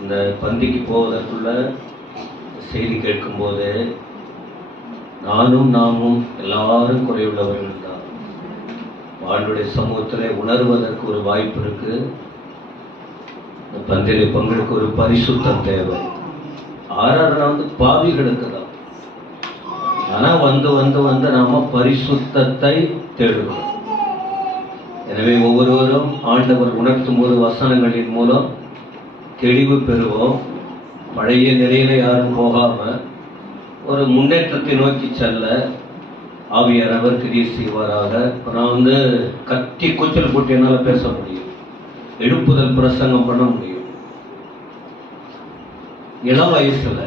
இந்த பந்திக்கு போவதற்குள்ள செய்தி கேட்கும் போது நாமும் எல்லாரும் குறைவுள்ளவர்கள் தான். ஆண்டுடைய சமூகத்தில் உணர்வதற்கு ஒரு வாய்ப்பு இருக்கு. இந்த பந்தியில் பங்கெடுக்க ஒரு பரிசுத்தம் தேவை. ஆராதனை பாவிகளுக்கு தான். ஆனா வந்து நாம பரிசுத்தத்தை தேடுகிறோம். எனவே ஒவ்வொருவரும் ஆண்டவர் உணர்த்தும் போது வசனங்களின் மூலம் தெளிவு பெறுவோம். பழைய நிலையில யாரும் போகாம ஒரு முன்னேற்றத்தை நோக்கி செல்ல ஆவியானவர் கிரியை செய்வாராக. நான் கத்தி கூச்சல் போட்டு என்னால பேச முடியும், எழுப்புதல் பிரசங்கம் பண்ண முடியும். இளம் வயசுல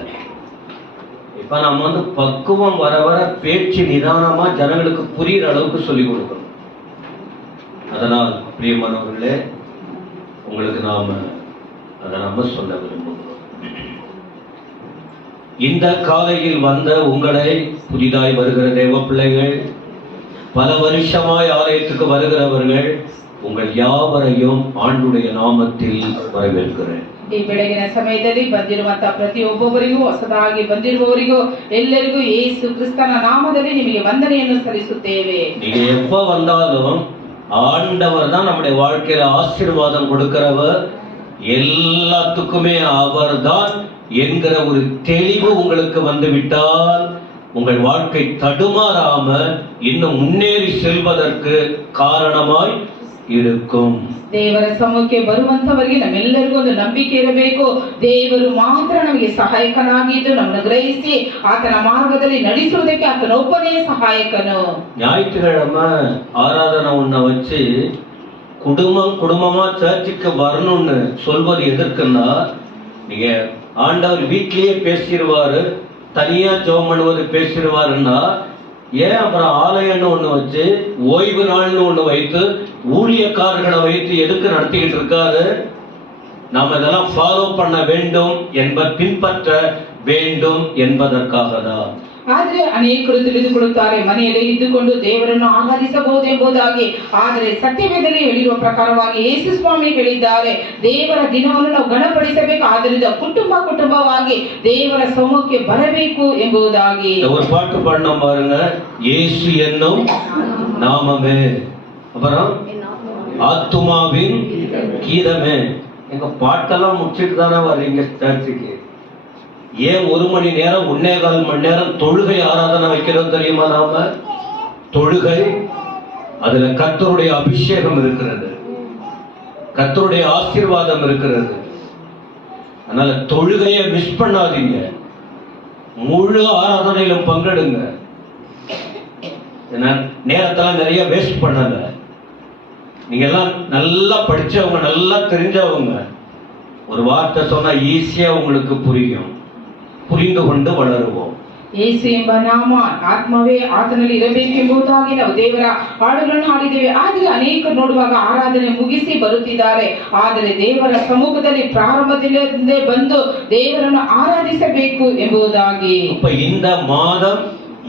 இப்ப நம்ம பக்குவம் வர வர பேச்சு நிதானமா ஜனங்களுக்கு புரியுற அளவுக்கு சொல்லிக் கொடுக்கணும். அதனால் பிரியமானவர்களே, உங்களுக்கு நாம சொல்ல விரும்புகிறோம். இந்த காலையில் வந்த உங்களை, புதிதாய் வருகிற தேவ பிள்ளைகள், பல வருஷமாய் ஆலயத்துக்கு வருகிறவர்கள், உங்கள் யாவரையும் ஆண்டுடைய நாமத்தில் வரவேற்கிறேன். ಈ ಬೆಳಗಿನ ಸಮಯದಲ್ಲಿ ಬಂದಿರುವಂತಹ ಪ್ರತಿಯೊಬ್ಬರಿಗೂ, ಹೊಸದಾಗಿ ಬಂದಿರುವವರಿಗೂ ಎಲ್ಲರಿಗೂ ಯೇಸು ಕ್ರಿಸ್ತನ ನಾಮದಲ್ಲಿ ನಿಮಗೆ ವಂದನೆಯನ್ನು ಸಲ್ಲಿಸುತ್ತೇವೆ. நீங்க எப்ப வந்தாலும் ஆண்டவர் தான் நம்முடைய வாழ்க்கையில ஆசீர்வாதம் கொடுக்கிறவர். எல்லாத்துக்குமே அவர்தான் என்கிற ஒரு தெளிவு உங்களுக்கு வந்துவிட்டால் உங்கள் வாழ்க்கை தடுமாறாம இன்னும் முன்னேறி செல்வதற்கு காரணமாய் இருக்கும். ದೇವರ ಸಮ್ಮುಖಕ್ಕೆ ಬರುವಂತವರಿಗೆ ನಮ್ಮೆಲ್ಲರಿಗೂ ಒಂದು ನಂಬಿಕೆ ಇರಬೇಕು. ದೇವರು ಮಾತ್ರ ನಮಗೆ ಸಹಾಯಕನಾಗಿದ್ದು ನಮ್ಮನ್ನು ಗ್ರಹಿಸಿ ಆತನ ಮಾರ್ಗದಲ್ಲಿ ನಡೆಸುವುದಕ್ಕೆ ಆತನೊಬ್ಬನೇ ಸಹಾಯಕನು. ஞாயிற்றுக்கிழமை ஆராதனை ஒண்ண வச்சு குடும்பமா சர்ச்சுக்கு வரணும்னு சொல்வது எதற்குன்னா, நீங்க ஆண்டவர் வீட்டிலேயே பேசிடுவாரு, தனியா ஜெபம் பண்ணுவது பேசிடுவாருன்னா ஏன் அப்புறம் ஆலயம்னு ஒண்ணு வச்சு ஓய்வு நாள்னு ஒண்ணு வைத்து ஊழியக்காரர்களை வைத்து எதுக்கு நடத்திக்கிட்டு இருக்காரு? நாம இதெல்லாம் ஃபாலோ பண்ண வேண்டும் பின்பற்ற வேண்டும் என்பதற்காக தான். ಆದ್ರೆ ಅನೇಕರು ತಿಳಿದುಕೊಳ್ಳುತ್ತಾರೆ, ಮನೆಯಲ್ಲಿ ಇದ್ದುಕೊಂಡು ದೇವರನ್ನು ಆರಾಧಿಸಬಹುದೆಂಬುದಾಗಿ. ಆದರೆ ಸತ್ಯವೇದದಲ್ಲಿ ಹೇಳಿರುವ ಪ್ರಕಾರವಾಗಿ ಯೇಸು ಸ್ವಾಮಿ ಹೇಳಿದ್ದಾರೆ, ದೇವರ ದಿನವನ್ನು ನಾವು ಗಣಪಡಿಸಬೇಕು. ಆದ್ದರಿಂದ ಕುಟುಂಬವಾಗಿ ದೇವರ ಸಮ್ಮುಖಕ್ಕೆ ಬರಬೇಕು ಎಂಬುದಾಗಿ. ஒரு பாட்டு பாடணும் பாருங்க, இயேசு என்னும் நாமமே, அப்புறம் ஆத்துமாவின் கீதமே. எங்க பாட்டெல்லாம் முடிச்சிட்டு தானே வர்றீங்க சர்ச்சுக்கு. ஏன் 1 மணி நேரம் 1.25 மணி நேரம் தொழுகை ஆராதனை வைக்கிறோம் தெரியுமா? நாம தொழுகை, அதுல கர்த்தருடைய அபிஷேகம் இருக்கிறது, கர்த்தருடைய ஆசீர்வாதம் இருக்கிறது. அதனால தொழுகையை மிஸ் பண்ணாதீங்க, முழு ஆராதனையிலும் பங்கெடுங்க. நேரத்தெல்லாம் நிறைய வேஸ்ட் பண்ணல. நீங்க எல்லாம் நல்லா படிச்சவங்க, நல்லா தெரிஞ்சவங்க. ஒரு வார்த்தை சொன்னா ஈஸியா உங்களுக்கு புரியும், புரிந்து கொண்டு வளருவோம். ಯೇಸು ಎಂಬ ನಾಮ ಆತ್ಮವೇ ಆತನಲ್ಲಿ ಇರಬೇಕೆಂಬುದಾಗಿ ನಾವು ದೇವರ ಹಾಡುಗಳನ್ನು ಹಾಡಿದ್ದೇವೆ. ಆದರೆ ಅನೇಕರು ನೋಡುವಾಗ ಆರಾಧನೆ ಮುಗಿಸಿ ಬರುತ್ತಿದ್ದಾರೆ. ಆದರೆ ದೇವರ ಸಮ್ಮುಖದಲ್ಲಿ ಪ್ರಾರಂಭದಲ್ಲೇ ಬಂದು ದೇವರನ್ನು ಆರಾಧಿಸಬೇಕು ಎಂಬುದಾಗಿ. இந்த மாதம்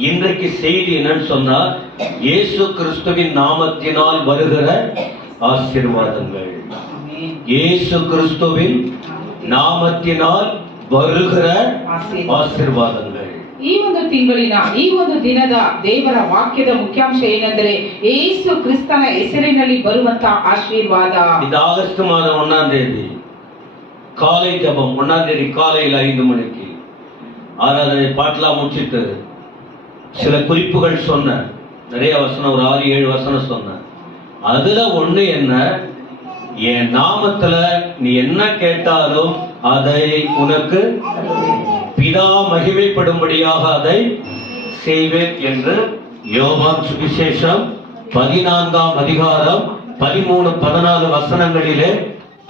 இன்றைக்கு செய்தி என்னன்னு சொன்னா, இயேசு கிறிஸ்துவின் நாமத்தினால் வருகிற ஆசீர்வாதங்கள். இயேசு கிறிஸ்துவின் நாமத்தினால் வருகிற ಆಶೀರ್ವಾದಗಳು. ಈ ಒಂದು ತಿಂಗಳಿನ ಈ ಒಂದು ದಿನದ ದೇವರ ವಾಕ್ಯದ ಮುಖ್ಯಾಂಶ ಏನೆಂದರೆ, ಯೇಸು ಕ್ರಿಸ್ತನ ಹೆಸರಿನಲ್ಲಿ ಬರುವಂತಹ ಆಶೀರ್ವಾದ. ಇದು ಆಗಸ್ಟ್ ಮಾದ 1ಆம் தேதி காலை ஜெபம். 1ஆம் தேதி காலையில் 5 மணிக்கு ஆராதனை பாட்டெல்லாம் முடிச்சிட்டு சில குறிப்புகள் சொன்னேன். நிறைய வசனம், ஒரு 6-7 வசனம் சொன்னேன். அதுல ஒண்ணு என்ன, என் நாமத்துல நீ என்ன கேட்டாலும் அதை உனக்கு பிதா மகிமைப்படும்படியாக அதை செய்வேன் என்று யோவான் சுவிசேஷம் 14ஆம் அதிகாரம் 13-14 வசனங்களிலே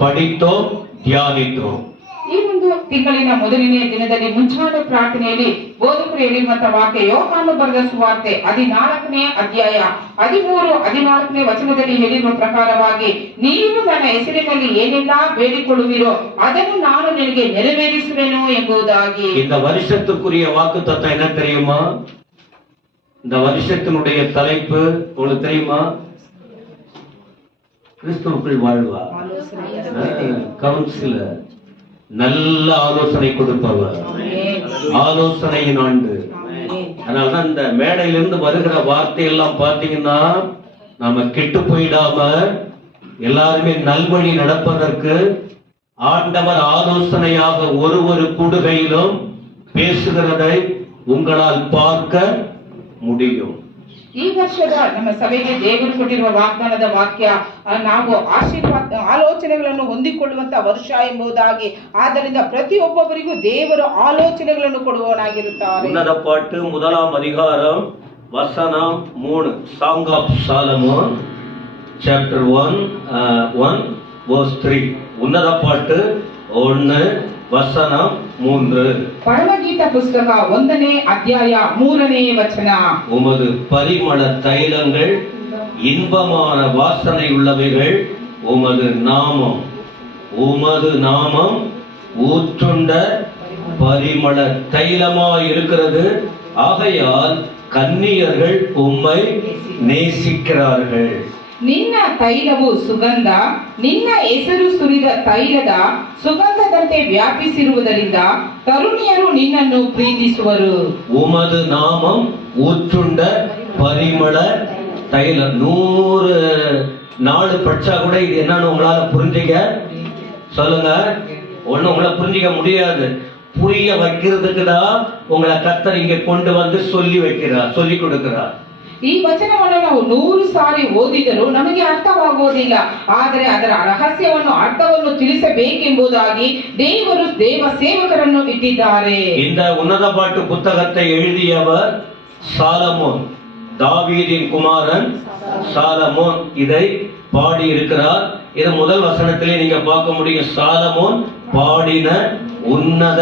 படித்தோம், தியானித்தோம். ಈ ಒಂದು ತಿಂಗಳಿನ ಮೊದಲನೆಯ ದಿನದಲ್ಲಿ ಮುಂಚಾದ ಪ್ರಾರ್ಥನೆಯಲ್ಲಿ ಬೋಧಕರು ಹೇಳಿರುವಂತಹ ವಾಕ್ಯ ಯೋಹಾನನು ಬರೆದ ಸುವಾರ್ತೆ 14ನೇ ಅಧ್ಯಾಯ 13-14ನೇ ವಚನದಲ್ಲಿ ಹೇಳಿರುವ ಪ್ರಕಾರವಾಗಿ ನೀವು ನನ್ನ ಹೆಸರಿನಲ್ಲಿ ಏನೆಲ್ಲಾ ಬೇಡಿಕೊಳ್ಳುವಿರೋ ಅದನ್ನು ನಾನು ನಿನಗೆ ನೆರವೇರಿಸುವೆನು ಎಂಬುದಾಗಿ. இந்த வருஷத்துக்குரிய வாக்குத்தத்தம் என்ன தெரியுமா? இந்த வருஷத்தினுடைய தலைப்பு உங்களுக்கு தெரியுமா? கிறிஸ்துவுக்குள் வாழ்வா. கவுன்சிலர், நல்ல ஆலோசனை கொடுப்பவர், ஆலோசனையின் ஆண்டு. அதனாலதான் இந்த மேடையிலிருந்து வருகிற வார்த்தை எல்லாம் பாத்தீங்கன்னா நாம கெட்டு போயிடாம எல்லாருமே நல்வழி நடப்பதற்கு ஆண்டவர் ஆலோசனையாக ஒரு கூடுகையிலும் பேசுகிறதை உங்களால் பார்க்க முடியும். ಈ ವರ್ಷದ ನಮ್ಮ ಸಭೆಗೆ ದೇವರು ಕೊಟ್ಟಿರುವ ವಾಗ್ದಾನದ ವಾಕ್ಯ ನಾವು ಆಲೋಚನೆಗಳನ್ನು ಹೊಂದಿಕೊಳ್ಳುವಂತ ವರ್ಷ ಎಂಬುದಾಗಿ. ಆದ್ದರಿಂದ ಪ್ರತಿಯೊಬ್ಬೊಬ್ಬರಿಗೂ ದೇವರು ಆಲೋಚನೆಗಳನ್ನು ಕೊಡುವವನಾಗಿರುತ್ತಾರೆ. ಉನ್ನತ ಪಾಠ 1 அதிகாரம் வசனம் 3, Song of Solomon chapter 1 verse 3. ಉನ್ನತ ಪಾಠ 1 ವಸனம் 3. ಪರಮಗೀತ ಪುಸ್ತಕ 1ನೇ ಅಧ್ಯಾಯ 3ನೇ ವಚನ. உமது பரிமள தைலங்கள் இன்பமான வாசனை உள்ளவைகள், உமது நாமம் ஊற்றுண்ட பரிமள தைலமாய் இருக்கிறது. ஆகையால் கன்னியர்கள் உம்மை நேசிக்கிறார்கள். ನಿನ್ನ ತೈಲವು ಸುಗಂಧ, ನಿನ್ನ ಹೆಸರು ಸುರಿದ ತೈಲದ ಸುಗಂಧದಂತೆ ವ್ಯಾಪಿಸಿರುವುದರಿಂದ ತರುಣಿಯರು ನಿನ್ನನ್ನು ಪ್ರೀತಿಸುವರು. உமது நாமம் ஊற்றுண்ட பரிமள தைலம். 100 நாள் படிச்சா கூட இது என்னன்னு உங்களால புரிஞ்சுக்க சொல்லுங்க. ஒண்ணு உங்களால புரிஞ்சிக்க முடியாது. புரிய வைக்கிறதுக்கு தான் உங்களை கர்த்தர் இங்க கொண்டு வந்து சொல்லி கொடுக்கிறார். ಈ ವಚನವನ್ನು ನಾವು 100 ಸಾರಿ ಓದಿದರೂ ನಮಗೆ ಅರ್ಥವಾಗುವುದಿಲ್ಲ. ಆದರೆ ಅದರ ರಹಸ್ಯವನ್ನು ಅರ್ಥವನ್ನು ತಿಳಿಸಬೇಕೆಂಬುದಾಗಿ ದೇವರು ದೇವ ಸೇವಕರನ್ನು ಇಟ್ಟಿದ್ದಾರೆ. இந்த உன்னத பாட்டு புத்தகத்தை எழுதியவர் சாலமோன், தாவீதின் குமாரன் சாலமோன் இதை பாடி இருக்கிறார். இது முதல் வசனத்திலே நீங்க பார்க்க முடியும். சாலமோன் பாடின உன்னத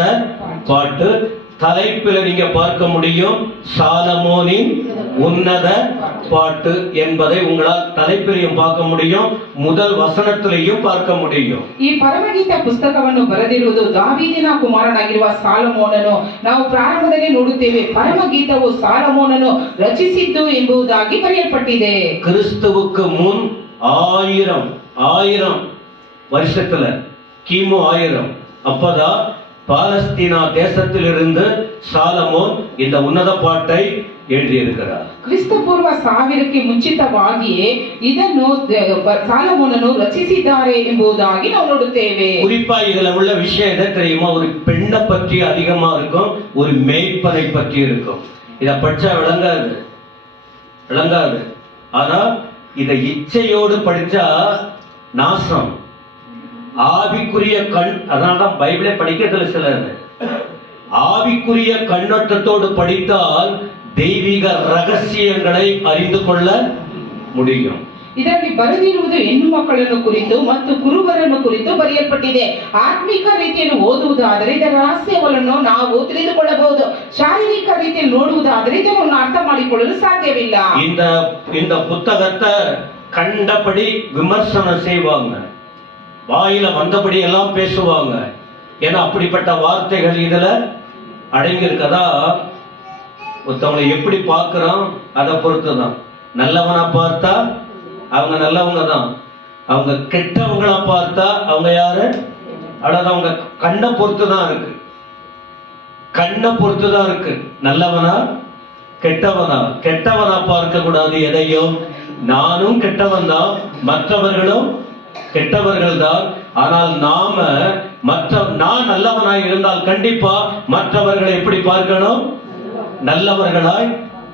பாட்டு. தலைப்பில் நீங்க பார்க்க முடியும் சாலமோனின் உன்னத பாட்டு என்பதை உங்களால் தலைப்பிலையும் பார்க்க முடியும், முதல் வசனத்திலையும் பார்க்க முடியும். ಈ ಪರಮಗೀತ ಪುಸ್ತಕವನ್ನು ಬರೆದಿರುವುದು ದಾವೀದಿನ ಕುಮಾರನಾಗಿರುವ ಸಾಲಮೋನನು. ನಾವು ಪ್ರಾರಂಭದಲ್ಲಿ ನೋಡುತ್ತೇವೆ, ಪರಮಗೀತವು ಸಾಲಮೋನನು ರಚಿಸಿದ್ದು ಎಂಬುದಾಗಿ ಬರೆಯಲ್ಪಟ್ಟಿದೆ. கிறிஸ்துவுக்கு முன் 1000 வருஷத்துல கிமு 1000 அப்பதான் பாலஸ்தீனா தேசத்திலிருந்து சாலமோன் இந்த உன்னத பாட்டை எழுதியிருக்கிறார். ಕ್ರಿಸ್ತ ಪೂರ್ವ 1000ಕ್ಕೆ ಮುಂಚಿತವಾಗಿಯೇ ಇದನ್ನು ಸಾಲಮೋನನು ರಚಿಸಿದ್ದಾರೆ ಎಂಬುದಾಗಿ ನಾವು ನೋಡುತ್ತೇವೆ. குறிப்பா இதுல உள்ள விஷயம் என்ன தெரியுமா? ஒரு பெண்ணை பற்றி அதிகமா இருக்கும், ஒரு மேய்ப்பனை பற்றி இருக்கும். இத படிச்சா விளங்காது. ஆனா இதை இச்சையோடு படிச்சா நாசம். ஆவிக்குரிய அதனால்தான் பைபிளை படிக்கிறதுல சிலர் ஆவிக்குரிய கண்ணோட்டத்தோடு படித்தால் தெய்வீக ரகசியங்களை அறிந்து கொள்ள முடியும். ಇದರಲ್ಲಿ ಬರೆದಿರುವುದು ಹೆಣ್ಣು ಮಕ್ಕಳನ್ನು ಕುರಿತು ಮತ್ತು ಕುರುಬರನ್ನು ಕುರಿತು ಬರೆಯಲ್ಪಟ್ಟಿದೆ. ಆತ್ಮಿಕ ರೀತಿಯಲ್ಲಿ ಓದುವುದಾದರೆ ಇದರ ರಹಸ್ಯವನ್ನು ನಾವು ತಿಳಿದುಕೊಳ್ಳಬಹುದು. ಶಾರೀರಿಕ ರೀತಿಯಲ್ಲಿ ನೋಡುವುದಾದರೆ ಇದನ್ನು ಅರ್ಥ ಮಾಡಿಕೊಳ್ಳಲು ಸಾಧ್ಯವಿಲ್ಲ. இந்த புத்தகத்தை கண்டபடி விமர்சனம் செய்வாங்க, வாயில வந்தபடி எல்லாம் பேசுவாங்க. ஏன்னா அப்படிப்பட்ட வார்த்தைகள் இதுல அடங்கி இருக்கதா. ஒருத்தவங்களை எப்படி பார்க்கிறோம் அதை பொறுத்துதான். நல்லவனா பார்த்தா அவங்க நல்லவங்க தான், அவங்க கெட்டவங்களா பார்த்தா அவங்க யாரு? அவ்வளவுதான். அவங்க கண்ணை பொறுத்துதான் இருக்கு. நல்லவனா கெட்டவனா பார்க்க கூடாது எதையும். நானும் கெட்டவன் தான், மற்றவர்களும் கெட்டவர்கள் தான். ஆனால் நான் நல்லவனாய் இருந்தால் கண்டிப்பா மற்றவர்களை எப்படி பார்க்கணும்? நல்லவர்களாய்.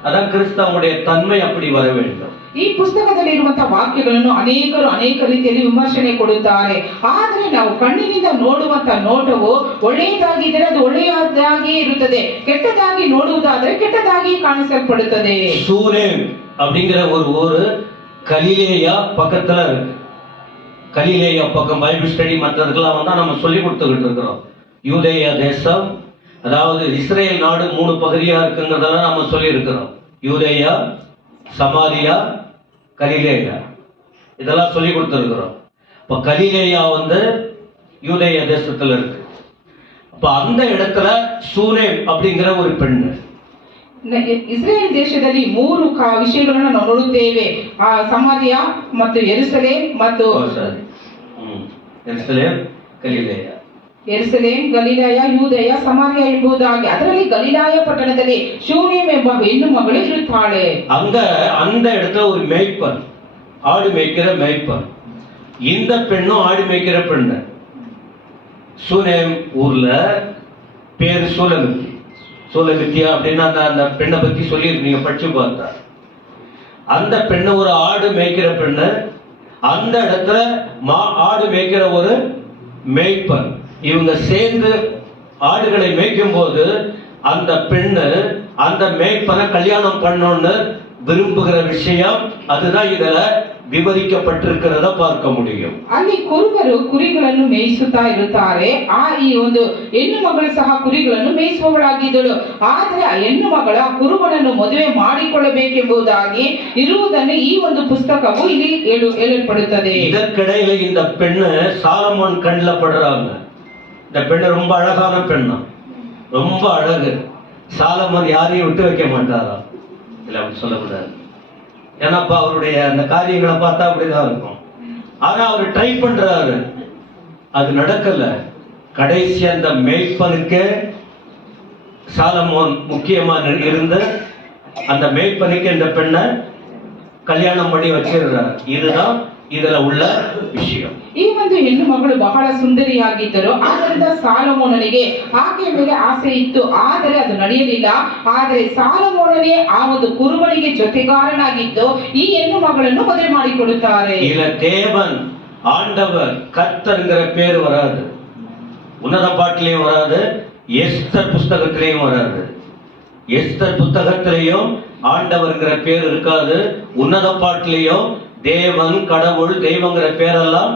அதான் கிறிஸ்தவனுடைய தன்மை அப்படி வர வேண்டும். ಈ ಪುಸ್ತಕದಲ್ಲಿರುವಂತಹ ವಾಕ್ಯಗಳನ್ನು ಅನೇಕರು ಅನೇಕ ರೀತಿಯಲ್ಲಿ ವಿಮರ್ಶನೆ ಕೊಡುತ್ತಾರೆ. ಆದರೆ ನಾವು ಕಣ್ಣಿನಿಂದ ನೋಡುವಂತ ನೋಟವು ಒಳ್ಳೆಯದಾಗಿದ್ದರೆ ಅದು ಒಳ್ಳೆಯದಾಗಿಯೇ ಇರುತ್ತದೆ, ಕೆಟ್ಟದಾಗಿ ನೋಡುವುದಾದರೆ ಕೆಟ್ಟದಾಗಿ ಕಾಣಿಸಲ್ಪಡುತ್ತದೆ. சூரேம் அப்படிங்கிற ஒரு ஊரு கலிலேயா பக்கத்துல இருக்கு. கலிலேயா பக்கம் பைபிள் ஸ்டடி மற்றதுக்கெல்லாம் வந்தா நம்ம சொல்லி கொடுத்துக்கிட்டு இருக்கிறோம். யூதேயா தேசம், அதாவது இஸ்ரேல் நாடு 3 பகுதியா இருக்குங்கிறதெல்லாம் நம்ம சொல்லி இருக்கிறோம். யூதேயா, சமாரியா, கலிலேயா, இதெல்லாம் சொல்லி கொடுத்துருக்கிறோம். இப்ப கலிலேயா யூதேயா தேசத்துல இருக்கு. அப்ப அந்த இடத்துல சூனேம் அப்படிங்கிற ஒரு பெண்ணு. ಇಸ್ರೇಲ್ ದೇಶದಲ್ಲಿ 3 ವಿಷಯಗಳನ್ನು ನಾವು ನೋಡುತ್ತೇವೆ. ಸಮಾರ್ಯ ಮತ್ತು ಯೆರೂಸಲೇಮ್ ಮತ್ತು ಯೆರೂಸಲೇಮ್, ಗಲಿಲಾಯ. ಯೆರೂಸಲೇಮ್, ಗಲಿಲಾಯ, ಯೂದಯ, ಸಮಾರ್ಯ ಎಂಬುದಾಗಿ. ಅದರಲ್ಲಿ ಗಲಿಲಾಯ ಪಟ್ಟಣದಲ್ಲಿ ಶೂನೇಮ್ ಎಂಬ ಹೆಣ್ಣು ಮಗಳು ಇರುತ್ತಾಳೆ. அந்த இடத்துல ஒரு மேய்ப்பன், ஆடு மேய்க்கிற மேய்ப்பன். இந்த பெண்ணும் ஆடு மேய்க்கிற பெண்ணு. சூனேம் ஊர்ல பேரு சூலமித்தி. சூலமித்தியா அப்படின்னா அந்த பெண்ணை பத்தி சொல்லி நீங்க படிச்சு பார்த்தா, அந்த பெண்ணு ஒரு ஆடு மேய்க்கிற பெண்ணு. அந்த இடத்துல ஆடு மேய்க்கிற ஒரு மேய்ப்பன். இவங்க சேர்ந்து ஆடுகளை மேய்க்கும் போது அந்த பெண்ணு அந்த மேய்ப்பனை கல்யாணம் பண்ணணும்னு விரும்புகிற விஷயம் அதுதான் இதுல ವಿವರಿಸಲ್ಪಟ್ಟಿರುವುದನ್ನು பார்க்க முடியும். ಅಲ್ಲಿ ಕುರುಬರು ಕುರಿಗಳನ್ನು ಮೇಯಿಸುತ್ತಾ ಇರುತ್ತಾರೆ. ಈ ಒಂದು ಹೆಣ್ಣು ಮಗಳು ಸಹ ಕುರಿಗಳನ್ನು ಮೇಯಿಸುವವಳಾಗಿದ್ದಳು. ಆದರೆ ಆ ಹೆಣ್ಣು ಮಗಳ ಕುರುಬನನ್ನು ಮದುವೆ ಮಾಡಿಕೊಳ್ಳಬೇಕೆಂಬುದಾಗಿ ಇರುವುದನ್ನು ಈ ಒಂದು ಪುಸ್ತಕವು ಇಲ್ಲಿ ಹೇಳಲ್ಪಡುತ್ತದೆ. இதற்கிடையில இந்த பெண்ணு சாலமோன் கண்ணுல படுறாங்க. இந்த பெண்ணு ரொம்ப அழகான பெண்ணா, ரொம்ப அழகு. சாலமோன் யாரையும் விட்டு வைக்க மாட்டாராம். இல்ல அப்படி சொல்லக்கூடாது, ஏன்னா அவருடைய அந்த காரியங்களை பார்த்தா அப்படிதான் இருக்கும். ஆனா அவர் ட்ரை பண்றாரு, அது நடக்கல. கடைசி அந்த மேய்ப்பனுக்கு சாலமோன் முக்கியமா இருந்து அந்த மேய்ப்பனுக்கு இந்த பெண்ணை கல்யாணம் பண்ணி வச்சிருந்தார். இதுதான் ಇದರ ಉಳ್ಳ ವಿಷಯ. ಈ ಒಂದು ಹೆಣ್ಣು ಮಗಳು ಬಹಳ ಸುಂದರಿಯಾಗಿದ್ದರು. ಆದ್ದರಿಂದ ಸಾಲಮೋನನಿಗೆ ಆಕೆಯ ಮೇಲೆ ಆಸೆ ಇತ್ತು, ಆದರೆ ಅದು ನಡೆಯಲಿಲ್ಲ. ಆದರೆ ಸಾಲಮೋನನೇ ಆ ಒಂದು ಕುರುಬನಿಗೆ ಜೊತೆಗಾರನಾಗಿದ್ದು ಈ ಹೆಣ್ಣು ಮಗಳನ್ನು ಮದುವೆ ಮಾಡಿಕೊಡುತ್ತಾರೆ. இல்ல தேவன் ஆண்டவர் கர்த்தர்ங்கிற பேர் வராது, உன்னத பாட்டிலையும் வராது, எஸ்தர் புஸ்தகத்திலையும் வராது. எஸ்தர் புத்தகத்திலையும் ஆண்டவர்ங்கிற பேர் இருக்காது, உன்னத பாட்டிலையும் தேவன் கடவுள் தெய்வங்கிற பேரெல்லாம்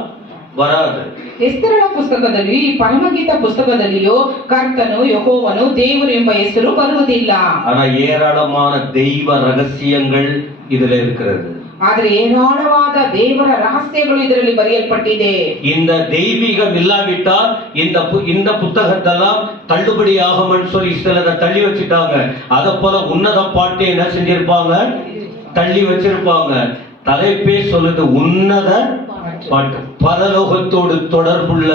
வராது. ಎಸ್ತರಳ ಪುಸ್ತಕದಲ್ಲಿ, ಪರಮಗೀತ ಪುಸ್ತಕದಲ್ಲಿಯೋ ಕರ್ತನು, ಯೆಹೋವನು, ದೇವರು ಎಂಬ ಹೆಸರು ಬರುವುದಿಲ್ಲ. ஆனா ஏராளமான தெய்வ ரகசியங்கள் இதுல இருக்கிறது. ಆದರೆ ಏರಾಳವಾದ ದೇವರ ರಹಸ್ಯಗಳು ಇದರಲ್ಲಿ ಬರೆಯಲ್ಪಟ್ಟಿದೆ. இந்த தெய்வீகம் இல்லாவிட்டால் இந்த புத்தகத்தெல்லாம் தள்ளுபடி ஆகும்னு சொல்லி சிலதை தள்ளி வச்சுட்டாங்க. அத போல உன்னத பாட்டை என்ன செஞ்சிருப்பாங்க, தள்ளி வச்சிருப்பாங்க. தலைப்பே சொல்லுது உன்னத பாட்டு. பரலோகத்தோடு தொடர்புள்ள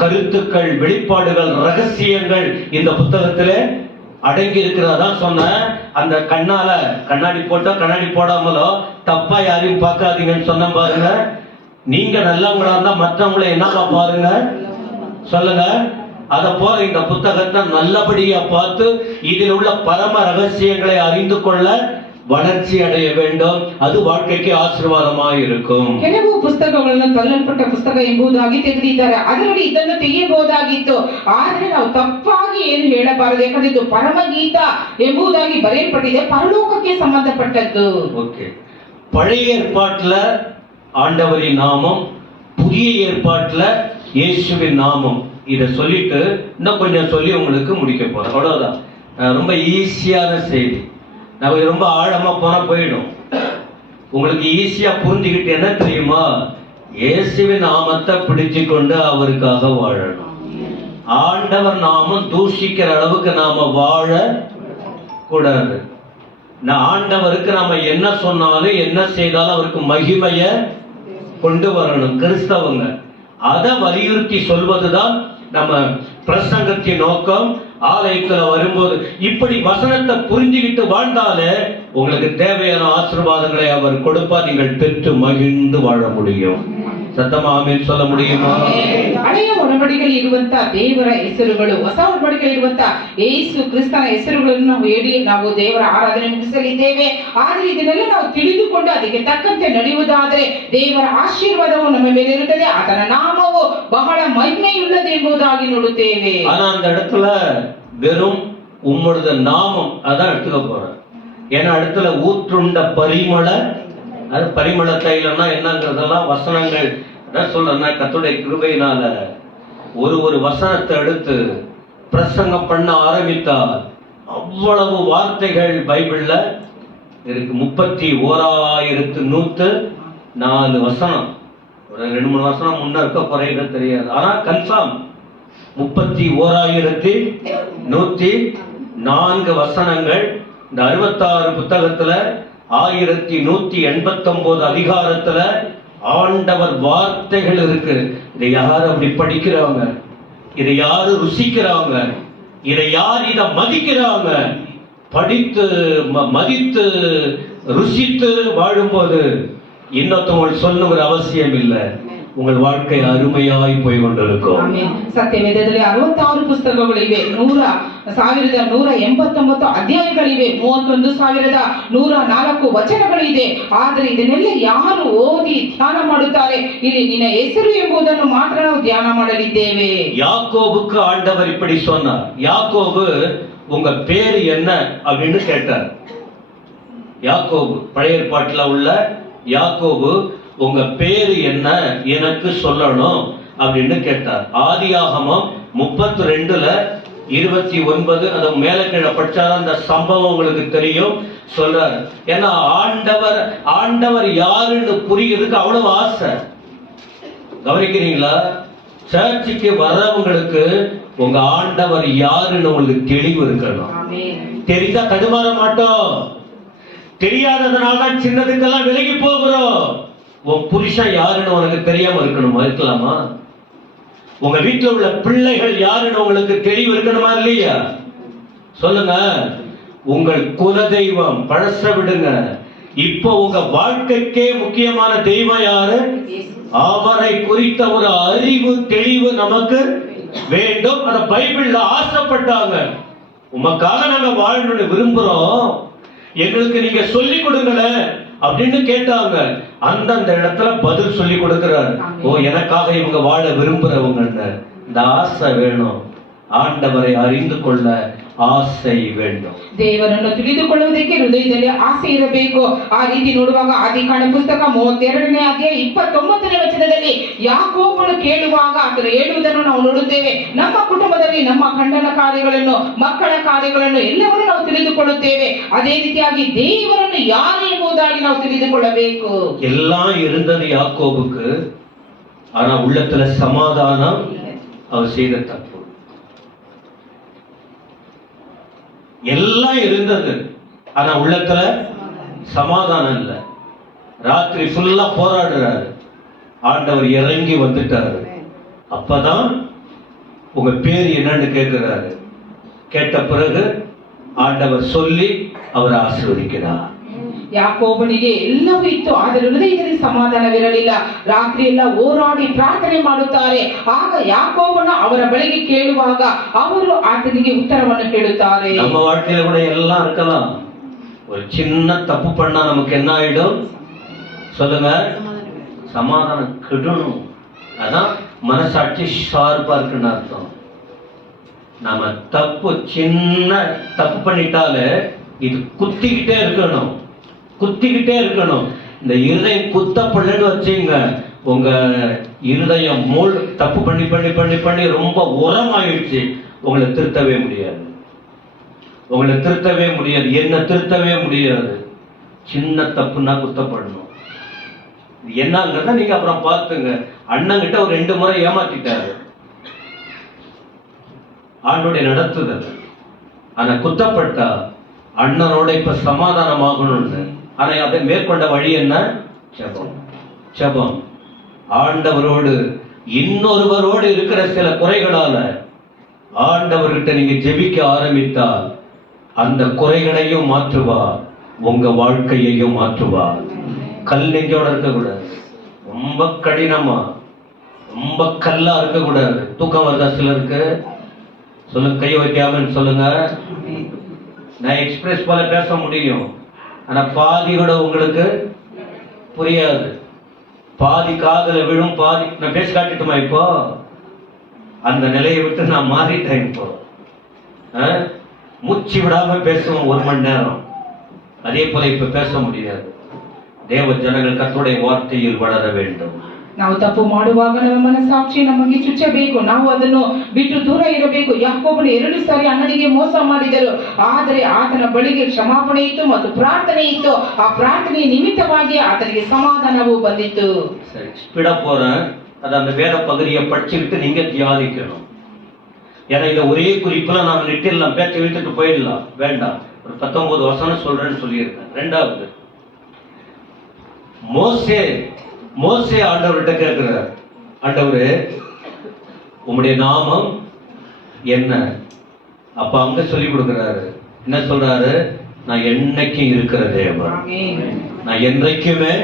கருத்துக்கள், வெளிப்பாடுகள், ரகசியங்கள் இந்த புத்தகத்திலே அடங்கி இருக்கிறதா சொன்ன. அந்த கண்ணாடி போட்டோ கண்ணாடி போடாமலோ தப்பா யாரையும் பார்க்காதீங்கன்னு சொன்ன பாருங்க. நீங்க நல்லவங்களா இருந்தா மற்றவங்களை என்னவா பாருங்க சொல்லுங்க. அத போல இந்த புத்தகத்தை நல்லபடியா பார்த்து இதில் உள்ள பரம ரகசியங்களை அறிந்து கொள்ள வளர்ச்சி அடைய வேண்டும். அது வாழ்க்கைக்கு ஆசீர்வாதமாக இருக்கும். ಕೆಲವು ಪುಸ್ತಕಗಳನ್ನು ತಳ್ಳಲ್ಪಟ್ಟ ಪುಸ್ತಕ ಎಂಬುದಾಗಿ ತೆಗೆದಿದ್ದಾರೆ. ಅದರಲ್ಲಿ ಇದನ್ನು ತೆಗೆಯಬಹುದಾಗಿತ್ತು, ಆದರೆ ನಾವು ತಪ್ಪಾಗಿ ಏನು ಹೇಳಬಾರದು. ಯಾಕಂದ್ರೆ ಇದು ಪರಮಗೀತ ಎಂಬುದಾಗಿ ಬರೆಯಲ್ಪಟ್ಟಿದೆ, ಪರಲೋಕಕ್ಕೆ ಸಂಬಂಧಪಟ್ಟದ್ದು. ஓகே, பழைய ஏற்பாட்டுல ஆண்டவரின் நாமம், புதிய ஏற்பாட்டுல இயேசுவின் நாமம். இத சொல்லிட்டு இன்னும் கொஞ்சம் சொல்லி உங்களுக்கு முடிக்க போறேன். அவ்வளவுதான். ரொம்ப ஈஸியான செய்தி. நம்ம ரொம்ப ஆழமா போனா போயிடும். உங்களுக்கு ஈஸியா புரிஞ்சுக்கிட்டு என்ன தெரியுமா, இயேசுவின் நாமத்தை பிடிச்சு கொண்டு அவருக்காக வாழணும். ஆண்டவர் நாமம் தூஷிக்கிற அளவுக்கு நாம வாழ கூடாது. ஆண்டவருக்கு நாம என்ன சொன்னாலும் என்ன செய்தாலும் அவருக்கு மகிமைய கொண்டு வரணும். கிறிஸ்தவங்க அதை வலியுறுத்தி சொல்வதுதான் நம்ம பிரசங்கத்தின் நோக்கம். ஆலயத்துல வரும்போது இப்படி வசனத்தை புரிஞ்சுக்கிட்டு வாழ்ந்தாலே உங்களுக்கு தேவையான ஆசீர்வாதங்களை அவர் கொடுப்பா. நீங்கள் பெற்று மகிழ்ந்து வாழ முடியும். சத்தமா ஆமென் சொல்ல முடியுமா? ಹಳೆಯ ಒಡಂಬಡಿಕೆಯಲ್ಲಿ ಇರುವಂತ ದೇವರ ಹೆಸರುಗಳು, ಹೊಸ ಒಡಂಬಡಿಕೆಯಲ್ಲಿ ಇರುವಂತ ಯೇಸು ಕ್ರಿಸ್ತನ ಹೆಸರುಗಳನ್ನು ನಾವು ಹೇಳಿ ನಾವು ದೇವರ ಆರಾಧನೆ ಮುಗಿಸಲಿದ್ದೇವೆ. ಆದರೆ ಇದನ್ನೆಲ್ಲ ನಾವು ತಿಳಿದುಕೊಂಡು ಅದಕ್ಕೆ ತಕ್ಕಂತೆ ನಡೆಯುವುದಾದರೆ ದೇವರ ಆಶೀರ್ವಾದವು ನಮ್ಮ ಮೇಲೆ ಇರುತ್ತದೆ. ಆತನ ನಾಮವು ಬಹಳ ಮಹಿಮೆಯುಳ್ಳದು ಎಂಬುದಾಗಿ ನೋಡುತ್ತೇವೆ. ஆனா அந்த இடத்துல வெறும் உம்முடைய நாமம் அதான் எடுத்துக்க போறேன். ஏன்னா இடத்துல ஊற்றுண்ட பரிமள தைலம்னா என்னங்கிறதெல்லாம் வசனங்கள் சொல்றேன்னா கர்த்தருடைய கிருபையினால ஒரு வசனத்தை எடுத்து பிரசங்கம் பண்ண ஆரம்பித்தார். அவ்வளவு வார்த்தைகள் பைபிள்ல இருக்கு. 31,104 வசனம். ஒரு 2-3 வசனம் முன்ன இருக்க குறையில தெரியாது. ஆனா கன்ஃபார்ம் 31,104 வசனங்கள். இந்த 66 புத்தகத்துல 1189 அதிகாரத்துல ஆண்டவர் வார்த்தைகள் இருக்கு. இதை யார் அப்படி படிக்கிறாங்க? இதை யாரு ருசிக்கிறாங்க? இதை யார் இதை மதிக்கிறாங்க? படித்து மதித்து ருசித்து வாழும்போது இன்னொருத்தவங்க சொல்லணுங்கிற அவசியம் இல்லை. உங்கள் வாழ்க்கை அருமையாய் போய் கொண்டிருக்கும். ಸತ್ಯವೇದದಲ್ಲಿ 66 ಪುಸ್ತಕಗಳಿವೆ, 1,189 ಅಧ್ಯಾಯಗಳಿವೆ, 31,104 ವಚನಗಳಿದೆ. ಆದರೆ ಇದನ್ನೆಲ್ಲ ಯಾರು ಓದಿ ಧ್ಯಾನ ಮಾಡುತ್ತಾರೆ? ಇಲ್ಲಿ ನಿನ್ನ ಹೆಸರು ಎಂಬುದನ್ನು ಮಾತ್ರ ನಾವು ಧ್ಯಾನ ಮಾಡಲಿದ್ದೇವೆ. யாக்கோபுக்கு ஆண்டவர் இப்படி சொன்னார். யாக்கோபு உங்க பேர் என்ன அப்படின்னு கேட்டார். யாக்கோபு பழைய ஏற்பாட்டுல உள்ள யாக்கோபு உங்க பேரு என்ன எனக்கு சொல்லணும் அப்படின்னு கேட்டார். ஆதியாகமம் 32:29 அது மேல கீழே படிச்சாதான் அந்த சம்பவம் உங்களுக்கு தெரியும். சொல்றாரு. ஏன்னா ஆண்டவர் யாருன்னு புரியுறதுக்கு அவ்வளவு ஆசை. கவனிக்கிறீங்களா? சர்ச்சுக்கு வர்றவங்களுக்கு உங்க ஆண்டவர் யாருன்னு உங்களுக்கு தெளிவு இருக்கணும். தெரிந்தா தடுமாற மாட்டோம். தெரியாததுனால்தான் சின்னதுக்கெல்லாம் விலகி போகிறோம். உன் புருஷன் யாருன்னு உனக்கு தெரியாம இருக்கணுமா? இருக்கலாமா? உங்க வீட்டுல உள்ள பிள்ளைகள் யாருன்னு உங்களுக்கு தெளிவு இருக்கணுமா இல்லையா? சொல்லுங்க. உங்கள் குல தெய்வம் பழச விடுங்க. இப்போ உங்க வாழ்க்கைக்கே முக்கியமான தெய்வம் யாரு? அவரை குறித்த ஒரு அறிவு தெளிவு நமக்கு வேண்டும். அந்த பைபிள்ல ஆசைப்பட்டாங்க. உமக்காக நாங்க வாழணும்னு விரும்புறோம், எங்களுக்கு நீங்க சொல்லி கொடுங்களேன் அப்படின்னு கேட்டாங்க. அந்தந்த இடத்துல பதில் சொல்லி கொடுக்கிறார். ஓ, எனக்காக இவங்க வாழ விரும்புறவங்க. இந்த ஆசை வேணும். ஆண்டவரை அறிந்து கொள்ள ಆಸೆ வேண்டும். ದೇವರನ್ನು ತಿಳಿದುಕೊಳ್ಳುವುದಕ್ಕೆ ಹೃದಯದಲ್ಲಿ ಆಸೆ ಇರಬೇಕು. ಆ ರೀತಿ ನೋಡುವಾಗ ಆದಿಕಾಂಡ ಪುಸ್ತಕ 32ನೇ ಅಧ್ಯಾಯ 29ನೇ ವಚನದಲ್ಲಿ ಯಾಕೋಬನು ಕೇಳುವಾಗ ಆತನು ಹೇಳುವುದನ್ನು ನಾವು ನೋಡುತ್ತೇವೆ. ನಮ್ಮ ಕುಟುಂಬದಲ್ಲಿ ನಮ್ಮ ಗಂಡನ ಕಾರ್ಯಗಳನ್ನು, ಮಕ್ಕಳ ಕಾರ್ಯಗಳನ್ನು ಎಲ್ಲವನ್ನೂ ನಾವು ತಿಳಿದುಕೊಳ್ಳುತ್ತೇವೆ. ಅದೇ ರೀತಿಯಾಗಿ ದೇವರನ್ನು ಯಾರು ಎಂಬುದಾಗಿ ನಾವು ತಿಳಿದುಕೊಳ್ಳಬೇಕು. எல்லாம் இருந்தது யாக்கோபுக்கு. ஆனா உள்ளத்துல சமாதானம் அவர் செய்த தப்பு. எல்லாம் இருந்தது, ஆனா உள்ளத்துல சமாதானம் இல்ல. ராத்திரி ஃபுல்லா போராடுறாரு. ஆண்டவர் இறங்கி வந்துட்டாரு. அப்பதான் உங்க பேர் என்னன்னு கேட்கிறாரு. கேட்ட பிறகு ஆண்டவர் சொல்லி அவர் ஆசீர்வதிக்கிறார். ಯಾಕೋಬನಿಗೆ ಎಲ್ಲವೂ ಇತ್ತು, ಆದರೆ ಹೃದಯದಲ್ಲಿ ಸಮಾಧಾನವಿರಲಿಲ್ಲ. ರಾತ್ರಿ ಎಲ್ಲ ಹೋರಾಡಿ ಪ್ರಾರ್ಥನೆ ಮಾಡುತ್ತಾರೆ. ಆಗ ಯಾಕೋಬನು ಅವರ ಬಳಿಗೆ ಕೇಳುವಾಗ ಅವರು ಆತನಿಗೆ ಉತ್ತರವನ್ನು ಕೇಳುತ್ತಾರೆ. நம்ம வாழ்க்கையில கூட எல்லாம் இருக்கலாம். ஒரு சின்ன தப்பு பண்ணா நமக்கு என்ன ஆயிடும் சொல்லுங்க? சமாதானம் கெடணும். அதான் மனசாட்சி ஷார்ப்பா இருக்குன்னு அர்த்தம். நம்ம சின்ன தப்பு பண்ணிட்டாலே இது குத்திக்கிட்டே இருக்கணும், குத்திக்கிட்டே இருக்கணும். இந்த இருதயம் குத்தப்படலன்னு வச்சுங்க, உங்க இருதயம் தப்பு பண்ணி பண்ணி பண்ணி பண்ணி ரொம்ப உரமாயிடுச்சு. உங்களை திருத்தவே முடியாது, உங்களை திருத்தவே முடியாது, என்ன திருத்தவே முடியாது. சின்ன தப்புன்னா குத்தப்படணும். என்னங்கிறத நீங்க அப்புறம் பார்த்துங்க. அண்ணங்கிட்ட ஒரு 2 முறை ஏமாத்திட்டாரு, ஆண்டோடைய நடத்துதல். ஆனா குத்தப்பட்டா அண்ணனோட இப்ப சமாதானமாகணும்னு. ஆனா அதை மேற்கொண்ட வழி என்ன? ஜெபம். ஜெபம். ஆண்டவரோடு இன்னொருவரோடு இருக்கிற சில குறைகளால ஆண்டவர்கிட்ட நீங்க ஜெபிக்க ஆரம்பித்தால் அந்த குறைகளையும் மாற்றுவார், உங்க வாழ்க்கையையும் மாற்றுவார். கல் நெஞ்சோட இருக்கக்கூடாது, ரொம்ப கடினமா ரொம்ப கல்லா இருக்கக்கூடாது. தூக்கம் வருதா சிலருக்கு? சொல்லுங்க, கையை வைக்காமன்னு சொல்லுங்க. நான் எக்ஸ்பிரஸ் போல பேச முடியும், ஆனா பாதி கூட உங்களுக்கு புரியாது. பாதி காதுல விழும், பாதி. நான் பேச காட்டிட்டுமா? இப்போ அந்த நிலையை விட்டு நான் மாறிட்டேன். இப்போ மூச்சு விடாம பேசுவோம் 1 மணி நேரம். அதே போல இப்ப பேச முடியாது. தேவ ஜனங்கள் கர்த்தருடைய வார்த்தையில் வளர வேண்டும். ನಾವು ತಪ್ಪು ಮಾಡುವಾಗ ನಮ್ಮ ಮನಸ್ಸಾಕ್ಷಿ ನಮಗೆ ಚುಚ್ಚಬೇಕು, ನಾವು ಅದನ್ನು ಬಿಟ್ಟು ದೂರ ಇರಬೇಕು. ಯಾಕೋಬನು 2 ಸಾರಿ ಅಣ್ಣನಿಗೆ ಮೋಸ ಮಾಡಿದರು, ಆದರೆ ಆತನ ಬಳಿಗೆ ಕ್ಷಮಾಪಣೆ ಇತ್ತು ಮತ್ತು ಪ್ರಾರ್ಥನೆ ಇತ್ತು. ಆ ಪ್ರಾರ್ಥನೆಯ ನಿಮಿತ್ತವಾಗಿ ಆತನಿಗೆ சமாதானವು ಬಂದಿತ್ತು. சரி, ஸ்பீடா போறேன். அது அந்த வேத பகுதியை படிச்சுக்கிட்டு நீங்க தியானிக்கணும். ஏன்னா இதை ஒரே குறிப்புல நாம நிட்டிடலாம், பேச்சை இழுத்துட்டு போயிடலாம், வேண்டாம். ஒரு 19 வசனம் சொல்றேன்னு சொல்லியிருக்கேன். 2வது, மோசே ஆண்டவர்கிட்ட கேட்கிறார், ஆண்டவரே உம்முடைய நாமம் என்ன? அப்ப அங்க சொல்லி கொடுக்கிறாரு, என்ன சொல்றாரு? நான் என்னைக்கும் இருக்கிற தேவன், நான் என்றைக்குமே.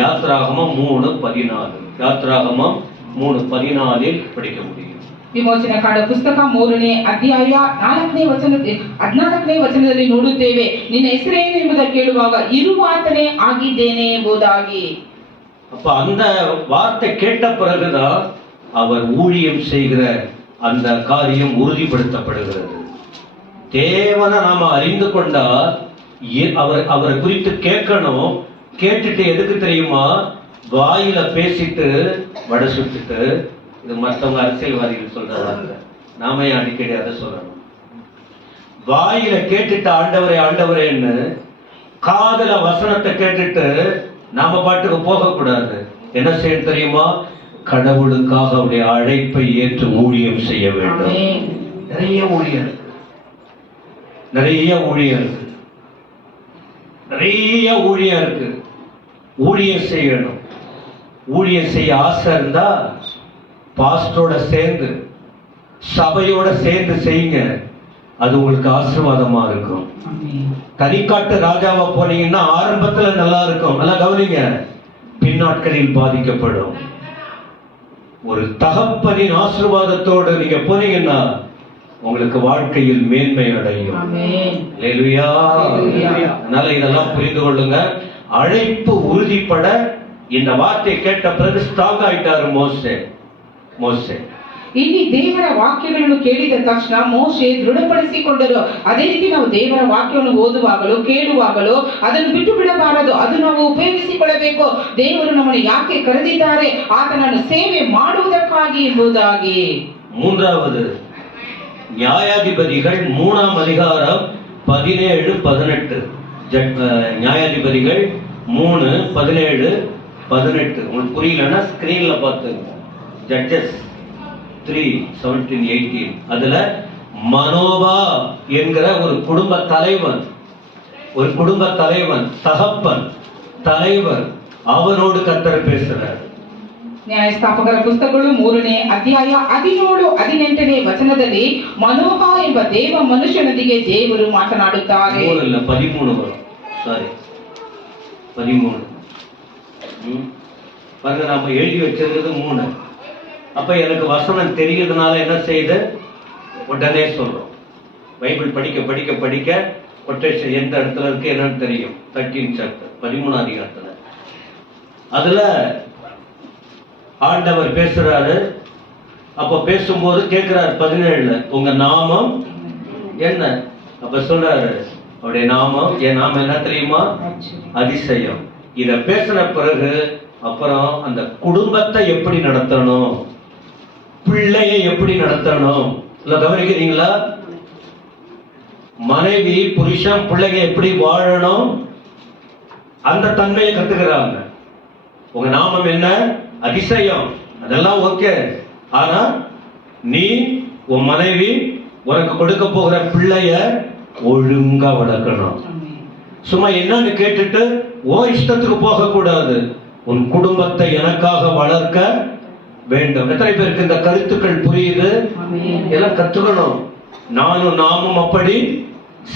யாத்ராகமம் 3:14, யாத்ராகமம் 3:14 படிக்க முடியும். ವಿಮೋಚನಾ ಕಾಂಡ ಪುಸ್ತಕ 3ನೇ ಅಧ್ಯಾಯ 4ನೇ ವಚನ 14ನೇ ವಚನದಲ್ಲಿ ನೋಡುತ್ತೇವೆ, ನಿನ್ನ ಹೆಸರೇನು ಎಂಬುದನ್ನು ಕೇಳುವಾಗ ಇರುವಾತನೇ ಆಗಿದ್ದೇನೆ ಎಂಬುದಾಗಿ. அப்ப அந்த வார்த்தை கேட்ட பிறகுதான் அவர் ஊழியம் செய்கிற அந்த காரியம் உறுதிப்படுத்தப்படுகிறது. தேவனை நாம அறிந்து கொண்டால் அவரை குறித்து கேட்கணும். கேட்டுட்டு எதுக்கு தெரியுமா? வாயில பேசிட்டு வடை சுட்டுட்டு, இது மற்றவங்க அரசியல்வாதிகள் சொல்ற வார்த்தை, நாம அடிக்கடி அதை சொல்லணும். வாயில கேட்டுட்டு ஆண்டவரே ஆண்டவரேன்னு, காதல வசனத்தை கேட்டுட்டு நாம பாட்டுக்கு போகக்கூடாது. என்ன செய்ய தெரியுமா? கடவுளுக்காக அவருடைய அழைப்பை ஏற்று ஊழியம் செய்ய வேண்டும். நிறைய ஊழியம் இருக்கு, நிறைய ஊழியம் இருக்கு, நிறைய ஊழியம் இருக்கு. ஊழியம் செய்யணும். ஊழியம் செய்ய ஆசை இருந்தா பாஸ்டரோட சேர்ந்து, சபையோட சேர்ந்து செய்யுங்க. அது உங்களுக்கு ஆசீர்வாதமா இருக்கும். தனிக்காட்டு ராஜாவா போனீங்கன்னா ஆரம்பத்துல நல்லா இருக்கும், நல்லா கவனிங்க, பின்னாட்களில் பாதிக்கப்படும். ஒரு தகப்பனின் ஆசீர்வாதத்தோடு நீங்க போனீங்கன்னா உங்களுக்கு வாழ்க்கையில் மேன்மை அடையும். அல்லேலூயா. அதனால இதெல்லாம் புரிந்து கொள்ளுங்க. அழைப்பு உறுதிப்பட இந்த வார்த்தை கேட்ட பிறகு ஸ்ட்ராங் ஆயிட்டாரு மோசே. ಇಲ್ಲಿ ದೇವರ ವಾಕ್ಯಗಳನ್ನು ಕೇಳಿದ ತಕ್ಷಣ ಮೋಶೆ ದೃಢಪಡಿಸಿಕೊಂಡರು. ಅದೇ ರೀತಿ ನಾವು ದೇವರ ವಾಕ್ಯವನ್ನು ಓದುವಾಗಲೂ ಕೇಳುವಾಗಲೂ ಅದನ್ನು ಬಿಟ್ಟು ಬಿಡಬಾರದು, ಅದು ನಾವು ಉಪಯೋಗಿಸಿಕೊಳ್ಳಬೇಕು. ದೇವರು ನಮ್ಮನ್ನು ಯಾಕೆ ಕರೆದಿದ್ದಾರೆ? ಆತನನ್ನು ಸೇವೆ ಮಾಡುವುದಕ್ಕಾಗಿ ಎಂಬುದಾಗಿ. 3வது, நியாயாதிபதிகள் 3ஆம் அதிகாரம் 17-18. நியாயாதிபதிகள் 3:17-18. உங்களுக்கு புரியலன்னா ஸ்கிரீன்ல பார்த்துங்க. ஜட்ஜஸ் 3:17-18. அதுல மனோபா என்கிற ஒரு குடும்ப தலைவன், தகப்பன், தலைவர், அவனோடு கர்த்தர் பேசுறார். ನ್ಯಾಯಸ್ಥಾಪಕರ ಪುಸ್ತಕಗಳು 3ನೇ ಅಧ್ಯಾಯ 17-18ನೇ ವಚನದಲ್ಲಿ ಮನೋಹ ಎಂಬ ದೇವ ಮನುಷ್ಯನೊಂದಿಗೆ ದೇವರು ಮಾತನಾಡುತ್ತಾರೆ. 13 வரும். சாரி 13. பாருங்க, நாம எழுதி வச்சிருக்கிறது 3. அப்ப எனக்கு வசனம் தெரிகிறதுனால என்ன செய்யுது? உடனே சொல்றோம். பைபிள் படிக்க கொட்டேஷன் எந்த இடத்துல இருக்கு என்னன்னு தெரியும். 13 சாப்டர் 13ஆம் அதிகாரத்துல அதுல ஆண்டவர் பேசுறாரு. அப்ப பேசும்போது கேட்கிறார் 17ல, உங்க நாமம் என்ன? அப்ப சொல்றாரு, அவருடைய நாமம், என் நாமம் என்ன தெரியுமா? அதிசயம். இத பேசின பிறகு அப்புறம் அந்த குடும்பத்தை எப்படி நடத்தணும், பிள்ளையை எப்படி நடத்தணும், இல்ல கவனிக்கிறீங்களா? மனைவி, புருஷன், பிள்ளைங்க எப்படி வாழணும், அந்த தன்மையை கத்துக்கிறாங்க. உங்க நாமம் என்ன? அதிசயம். அதெல்லாம் ஓகே. ஆனா நீ உன் மனைவி உனக்கு கொடுக்க போகிற பிள்ளைய ஒழுங்கா வளர்க்கணும். சும்மா என்னன்னு கேட்டுட்டு ஓ இஷ்டத்துக்கு போக கூடாது. உன் குடும்பத்தை எனக்காக வளர்க்க வேண்டும். எத்தனை பேருக்கு இந்த கருத்துக்கள் புரியுது? எல்லாம் கத்துக்கணும். நாமும் அப்படி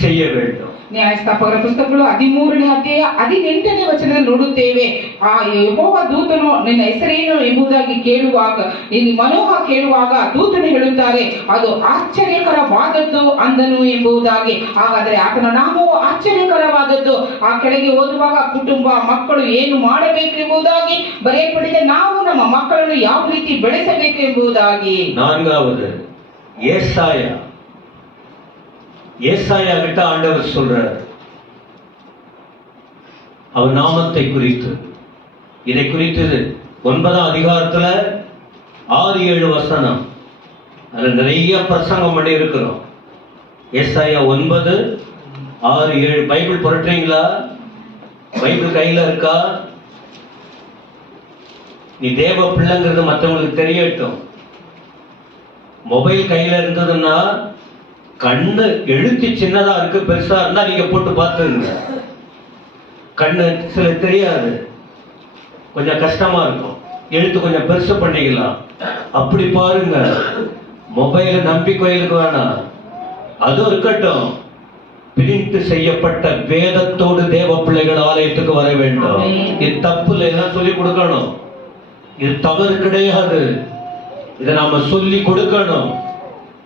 செய்ய வேண்டும். ನ್ಯಾಯಸ್ಥಾಪಕರ ಪುಸ್ತಕಗಳು 13ನೇ ಅಧ್ಯಾಯ 18ನೇ ವಚನದಲ್ಲಿ ನೋಡುತ್ತೇವೆ. ಆ ಯೆಹೋವ ದೂತನು ನಿನ್ನ ಹೆಸರೇನು ಎಂಬುದಾಗಿ ಕೇಳುವಾಗ, ಇಲ್ಲಿ ಮನೋಹ ಕೇಳುವಾಗ ದೂತನು ಹೇಳುತ್ತಾರೆ, ಅದು ಆಶ್ಚರ್ಯಕರವಾದದ್ದು ಅಂದನು ಎಂಬುದಾಗಿ. ಹಾಗಾದರೆ ಆತನ ನಾಮವು ಆಶ್ಚರ್ಯಕರವಾದದ್ದು. ಆ ಕೆಳಗೆ ಓದುವಾಗ ಕುಟುಂಬ, ಮಕ್ಕಳು ಏನು ಮಾಡಬೇಕು ಎಂಬುದಾಗಿ ಬರೆಯಲ್ಪಟ್ಟಿದೆ. ನಾವು ನಮ್ಮ ಮಕ್ಕಳನ್ನು ಯಾವ ರೀತಿ ಬೆಳೆಸಬೇಕು ಎಂಬುದಾಗಿ. 4வது ஏசாயா கிட்ட ஆண்டவர் சொல்றார், அவர் நாமத்தை குறித்து, இதை குறித்து 9ஆம் அதிகாரத்துல 6-7 வசனம். அதுல நிறைய பிரசங்கம் பண்ணி இருக்கிறோம். ஏசாயா 9:6-7. பைபிள் புரட்டுறீங்களா? பைபிள் கையில இருக்கா? நீ தேவ பிள்ளைங்கிறது மற்றவங்களுக்கு தெரியட்டும். மொபைல் கையில இருந்ததுன்னா கண்ணு எழுத்து சின்னதா இருக்கு, பெருசா இருந்தா நீங்க போட்டு பார்த்துருங்க. கண்ணு சில தெரியாது, கொஞ்சம் கஷ்டமா இருக்கும், எழுத்து கொஞ்சம் பெருசு பண்ணிக்கலாம். அப்படி பாருங்க. மொபைல நம்பி கோயிலுக்கு வேணாம், அது இருக்கட்டும். பிரிண்ட் செய்யப்பட்ட வேதத்தோடு தேவ பிள்ளைகள் ஆலயத்துக்கு வர வேண்டும். இது தப்பு இல்லைன்னா சொல்லி கொடுக்கணும். இது தவறு கிடையாது. இதை நாம சொல்லி கொடுக்கணும்.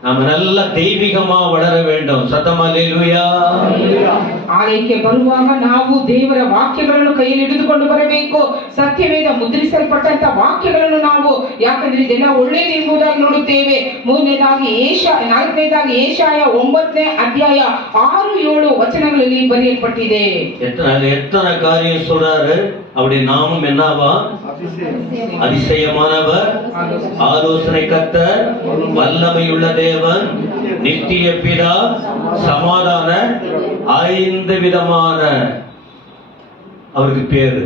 நாம நல்ல தெய்வீகமா வளர வேண்டும். ಸತಮ ಹಲ್ಲೆಲೂಯಾ. ಆಲಯಕ್ಕೆ ಬರುವಾಗ ನಾವು ದೇವರ ವಾಕ್ಯಗಳನ್ನು ಕೈಯಲ್ಲಿ ಹಿಡಿದುಕೊಂಡು ಬರಬೇಕು. ಸತ್ಯವೇದ ಮುದ್ರಿಸಲ್ಪಟ್ಟಂತ ವಾಕ್ಯಗಳನ್ನು ನಾವು, ಯಾಕಂದ್ರೆ ಇದೆಲ್ಲ ಒಳ್ಳೆಯದು ಎಂಬುದಾಗಿ ನೋಡುತ್ತೇವೆ. 3ನೇದಾಗಿ ನಾಲ್ಕನೇದಾಗಿ ಏಷಾಯ 9ನೇ ಅಧ್ಯಾಯ 6-7 ವಚನಗಳಲ್ಲಿ ಬರೆಯಲ್ಪಟ್ಟಿದೆ. எத்தனை காரியம் சொல்றாரு. அப்படி நாமும் என்னவா? அதிசயமானவர், ஆலோசனை கர்த்தர், வல்லமையுள்ள தேவன், நித்திய பிதா, சமாதான 5 விதமான அவருக்கு பேரு.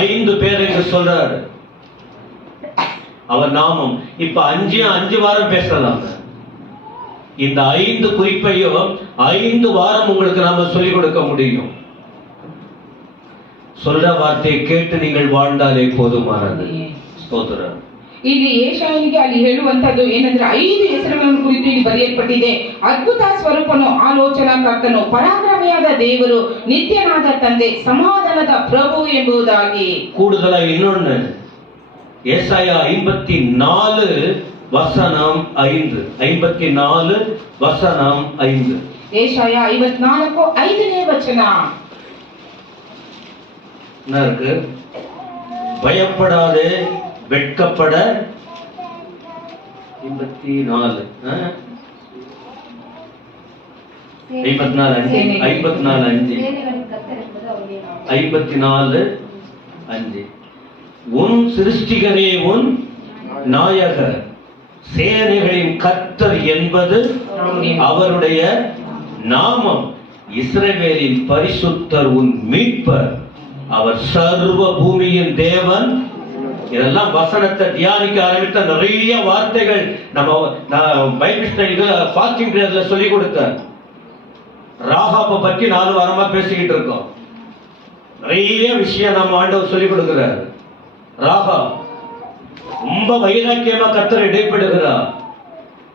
5 பேர் என்று சொல்றாரு அவர் நாமம். இப்ப 5 வாரம் பேசலாம். இந்த 5 குறிப்பையும் 5 வாரம் உங்களுக்கு நாம சொல்லிக் கொடுக்க முடியும். சொல்ற வார்த்தையை கேட்டு நீங்கள் வாழ்ந்தாலே போதுமானது. ಸ್ತೋತ್ರ. ಇಲ್ಲಿ ಏಷಾಯನಿಗೆ ಅಲ್ಲಿ ಹೇಳುವಂತದ್ದು ಏನಂದ್ರೆ 5 ಹೆಸರುಗಳನ್ನು ಕುರಿತು ಇಲ್ಲಿ ಬರೆಯಲ್ಪಟ್ಟಿದೆ. ಅದ್ಭುತ ಸ್ವರೂಪನು, ಆಲೋಚನಾ ಕರ್ತನು, ಪರಾಕ್ರಮಿಯಾದ ದೇವರು, ನಿತ್ಯನಾದ ತಂದೆ, ಸಮಾಧಾನದ ಪ್ರಭು ಎಂಬುದಾಗಿ. ಕೂಡಲ ಇನ್ನೊಂದು ஏசாயா 54 வசனம் 5. 54 வசனம் 5. ಏಷಾಯ 54 5ನೇ ವಚನ. என்ன இருக்கு? பயப்படாதே, வெட்கப்பட. 54 54:5 உன் சிருஷ்டிகரே, உன் நாயகர், சேனைகளின் கர்த்தர் என்பது அவருடைய நாமம். இஸ்ரவேலின் பரிசுத்தர் உன் மீட்பர், அவர் சர்வ பூமியின் தேவன். இதெல்லாம் வசனத்தை தியானிக்க ஆரம்பித்த நிறைய வார்த்தைகள் நம்ம பைபிள் ஸ்டடில ஃபாஸ்டிங் பிரேயர்ல சொல்லி கொடுத்தார். ராகாபை பற்றி 4 வாரமா பேசிக்கிட்டு இருக்கோம். நிறைய விஷயம் நம்ம ஆண்டவர் சொல்லி கொடுக்கிறார். ராகா ரொம்ப வைராக்கியமா கர்த்தர் இடைப்படுகிறார்.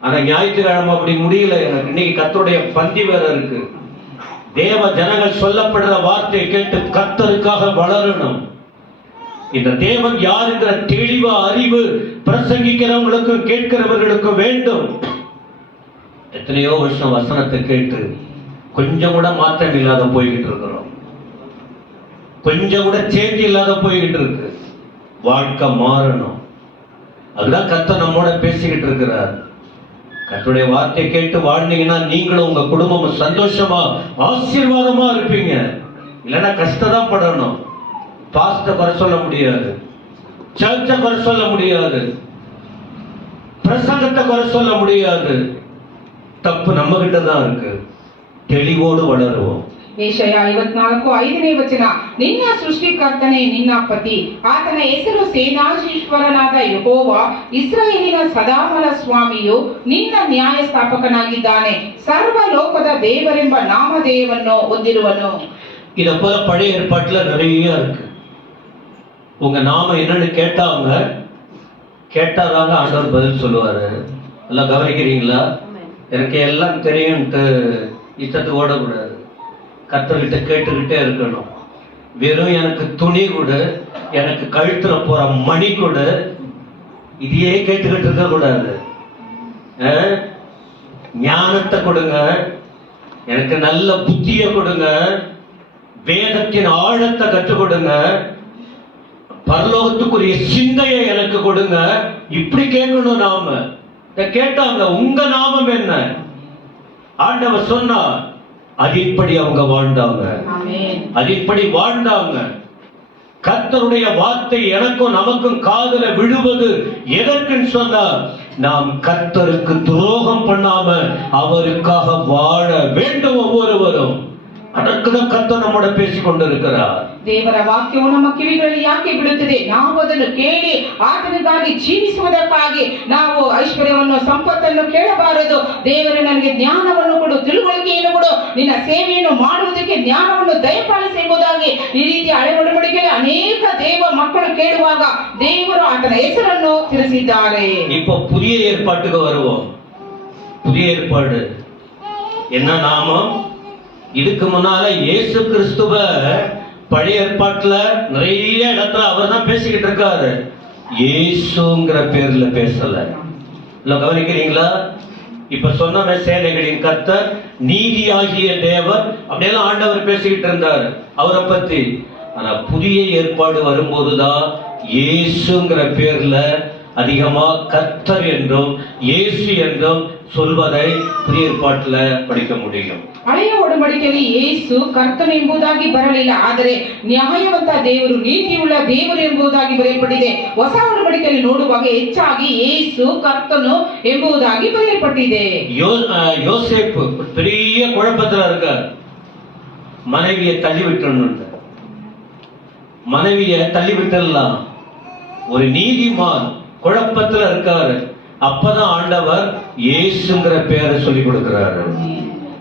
ஆனா ஞாயிற்றுக்கிழமை அப்படி முடியல எனக்கு. இன்னைக்கு கர்த்தருடைய பந்தி வேற இருக்கு. தேவ ஜனங்கள் சொல்லப்படுற வார்த்தையை கேட்டு கர்த்தருக்காக வளரணும். இந்த தேவன் யார் என்ற தெளிவா அறிவு பிரசங்கிக்கிறவங்களுக்கும் கேட்கிறவர்களுக்கும் வேண்டும். எத்தனையோ வருஷம் வசனத்தை கேட்டு கொஞ்சம் கூட மாற்றம் இல்லாத போய்கிட்டு இருக்கிறோம். கொஞ்சம் கூட சேஞ்ச் இல்லாத போய்கிட்டு இருக்கு. வாழ்க்கை மாறணும். அதுதான் கர்த்தர் நம்மோட பேசிக்கிட்டு இருக்கிறார். கர்த்தருடைய வார்த்தையை கேட்டு வாழ்ந்தீங்கன்னா நீங்களும் உங்க குடும்பமும் சந்தோஷமா ஆசீர்வாதமா இருப்பீங்க. இல்லைன்னா கஷ்டம் படணும். பாஸ்ட குறை சொல்ல முடியாது, சர்ச்ச குறை சொல்ல முடியாது, பிரசங்கத்தை குறை சொல்ல முடியாது. தப்பு நம்ம கிட்ட தான் இருக்கு. தெளிவோடு வளருவோம். ಏಷಯ 54 5ನೇ ವಚನ. ನಿನ್ನ ಸೃಷ್ಟಿಕರ್ತನೇ ನಿನ್ನ ಪತಿ, ಆತನ ಹೆಸರು ಸೇನಾಧೀಶ್ವರನಾದ ಯೆಹೋವ, ಇಸ್ರಾಯೇಲಿನ ಸದಾಮಲ ಸ್ವಾಮಿಯು ನಿನ್ನ ನ್ಯಾಯ ಸ್ಥಾಪಕನಾಗಿದ್ದಾನೆ, ಸರ್ವ ಲೋಕದ ದೇವರೆಂಬ ನಾಮಧೇಯವನ್ನು ಹೊಂದಿರುವನು. இத போல பழைய ஏற்பாட்டுல நிறைய இருக்கு. உங்க நாம என்னன்னு கேட்டாதாங்க ஆண்டவர் பதில் சொல்லுவாரு. எல்லாம் கவனிக்கிறீங்களா? எனக்கு எல்லாம் தெரியும்ட்டு இஷ்டத்துக்கு ஓடக்கூடாது. கர்த்தர்கிட்ட கேட்டுக்கிட்டே இருக்கணும். வெறும் எனக்கு துணி கொடு, எனக்கு கழுத்துல போற மணி கொடு, இதையே கேட்டுக்கிட்டு இருக்க கூடாது. ஞானத்தை கொடுங்க, எனக்கு நல்ல புத்திய கொடுங்க, வேதத்தின் ஆழத்தை கற்றுக் கொடுங்க, பரலோகத்துக்குரிய சிந்தையை எனக்கு கொடுங்க. இப்படி கேட்கணும் நாம. கேட்டாங்க உங்க நாமம் என்ன? ஆண்டவர் சொன்னார். அதின்படி அவங்க வாழ்ந்தாங்க. அதின்படி வாழ்ந்தாங்க. கர்த்தருடைய வார்த்தை எனக்கும் நமக்கும் காதுல விழுவது எதற்குன்னு சொன்னார், நாம் கர்த்தருக்கு துரோகம் பண்ணாம அவருக்காக வாழ வேண்டும் ஒவ்வொருவரும். ಅದಕ್ಕದ ಕರ್ತನು ನಮ್ಮೊಡ பேசிக்கொண்டிருக்கிறார். ದೇವರ ವಾಕ್ಯವು ನಮ್ಮ ಕಿವಿಗಳಲ್ಲಿ ಯಾಕೆ ಬೀಳುತ್ತದೆ? ನಾವು ಅದನ್ನು ಕೇಳಿ ಆತನಿಗಾಗಿ ಜೀವಿಸುವುದಕ್ಕಾಗಿ ನಾವು ಐಶ್ವರ್ಯವನ್ನು ಸಂಪತ್ತನ್ನು ಕೇಳಬಾರದು. ದೇವರು ನನಗೆ ಜ್ಞಾನವನ್ನು ಕೊಡು, ತಿಳುವಳಿಕೆಯನ್ನು ಕೊಡು, ನಿನ್ನ ಸೇವೆಯನ್ನು ಮಾಡುವುದಕ್ಕೆ ಜ್ಞಾನವನ್ನು ದಯಪಾಲಿಸಿ ಎಂಬುದಾಗಿ ಈ ರೀತಿ ಹಳೆ ಒಡಂಬಡಿಕೆಯಲ್ಲಿ ಅನೇಕ ದೇವ ಮಕ್ಕಳು ಕೇಳುವಾಗ ದೇವರು ಆತನ ಹೆಸರನ್ನು ತಿಳಿಸಿದ್ದಾರೆ. இப்போ புதிய ஏற்பாட்டுக்கு வருவோம். புதிய ஏற்பாடு என்ன நாமம்? இதுக்கு முன்னால இயேசு கிறிஸ்துவ பழைய ஏற்பாட்டுல நிறைய இடத்துல அவர் தான் பேசிக்கிட்டு இருக்காரு. இயேசுங்கிற பேர்ல பேசல. இல்ல கவனிக்கிறீங்களா? இப்ப சொன்ன சேனைகளின் கர்த்தர், நீதியாகிய தேவர் அப்படியெல்லாம் ஆண்டவர் பேசிக்கிட்டு இருந்தாரு அவரை பத்தி. ஆனா புதிய ஏற்பாடு வரும்போதுதான் இயேசுங்கிற பேர்ல அதிகமா கர்த்தர் என்றும் இயேசு என்றும் சொல்வதை புதிய ஏற்பாட்டுல படிக்க முடியும். ಹಳೆಯ ಒಡಂಬಡಿಕೆಯಲ್ಲಿ ಯೇಸು ಕರ್ತನು ಎಂಬುದಾಗಿ ಬರಲಿಲ್ಲ, ಆದರೆ ನ್ಯಾಯವಂತ ದೇವರು, ನೀತಿಯುಳ್ಳ ದೇವರು ಎಂಬುದಾಗಿ ಬರೆಯಲ್ಪಟ್ಟಿದೆ. ಹೊಸ ಒಡಂಬಡಿಕೆಯಲ್ಲಿ ನೋಡುವಾಗ ಹೆಚ್ಚಾಗಿ ಯೇಸು ಕರ್ತನು ಎಂಬುದಾಗಿ ಬರೆಯಲ್ಪಟ್ಟಿದೆ. யோசேப்பு பெரிய குழப்பத்துல இருக்கார். மனைவியை தள்ளிவிட்டு மனைவியை தள்ளிவிட்டுலாம் ஒரு நீதிமான் குழப்பத்துல இருக்காரு. அப்பதான் ஆண்டவர் இயேசுங்கிற பேரை சொல்லி கொடுக்கிறாரு.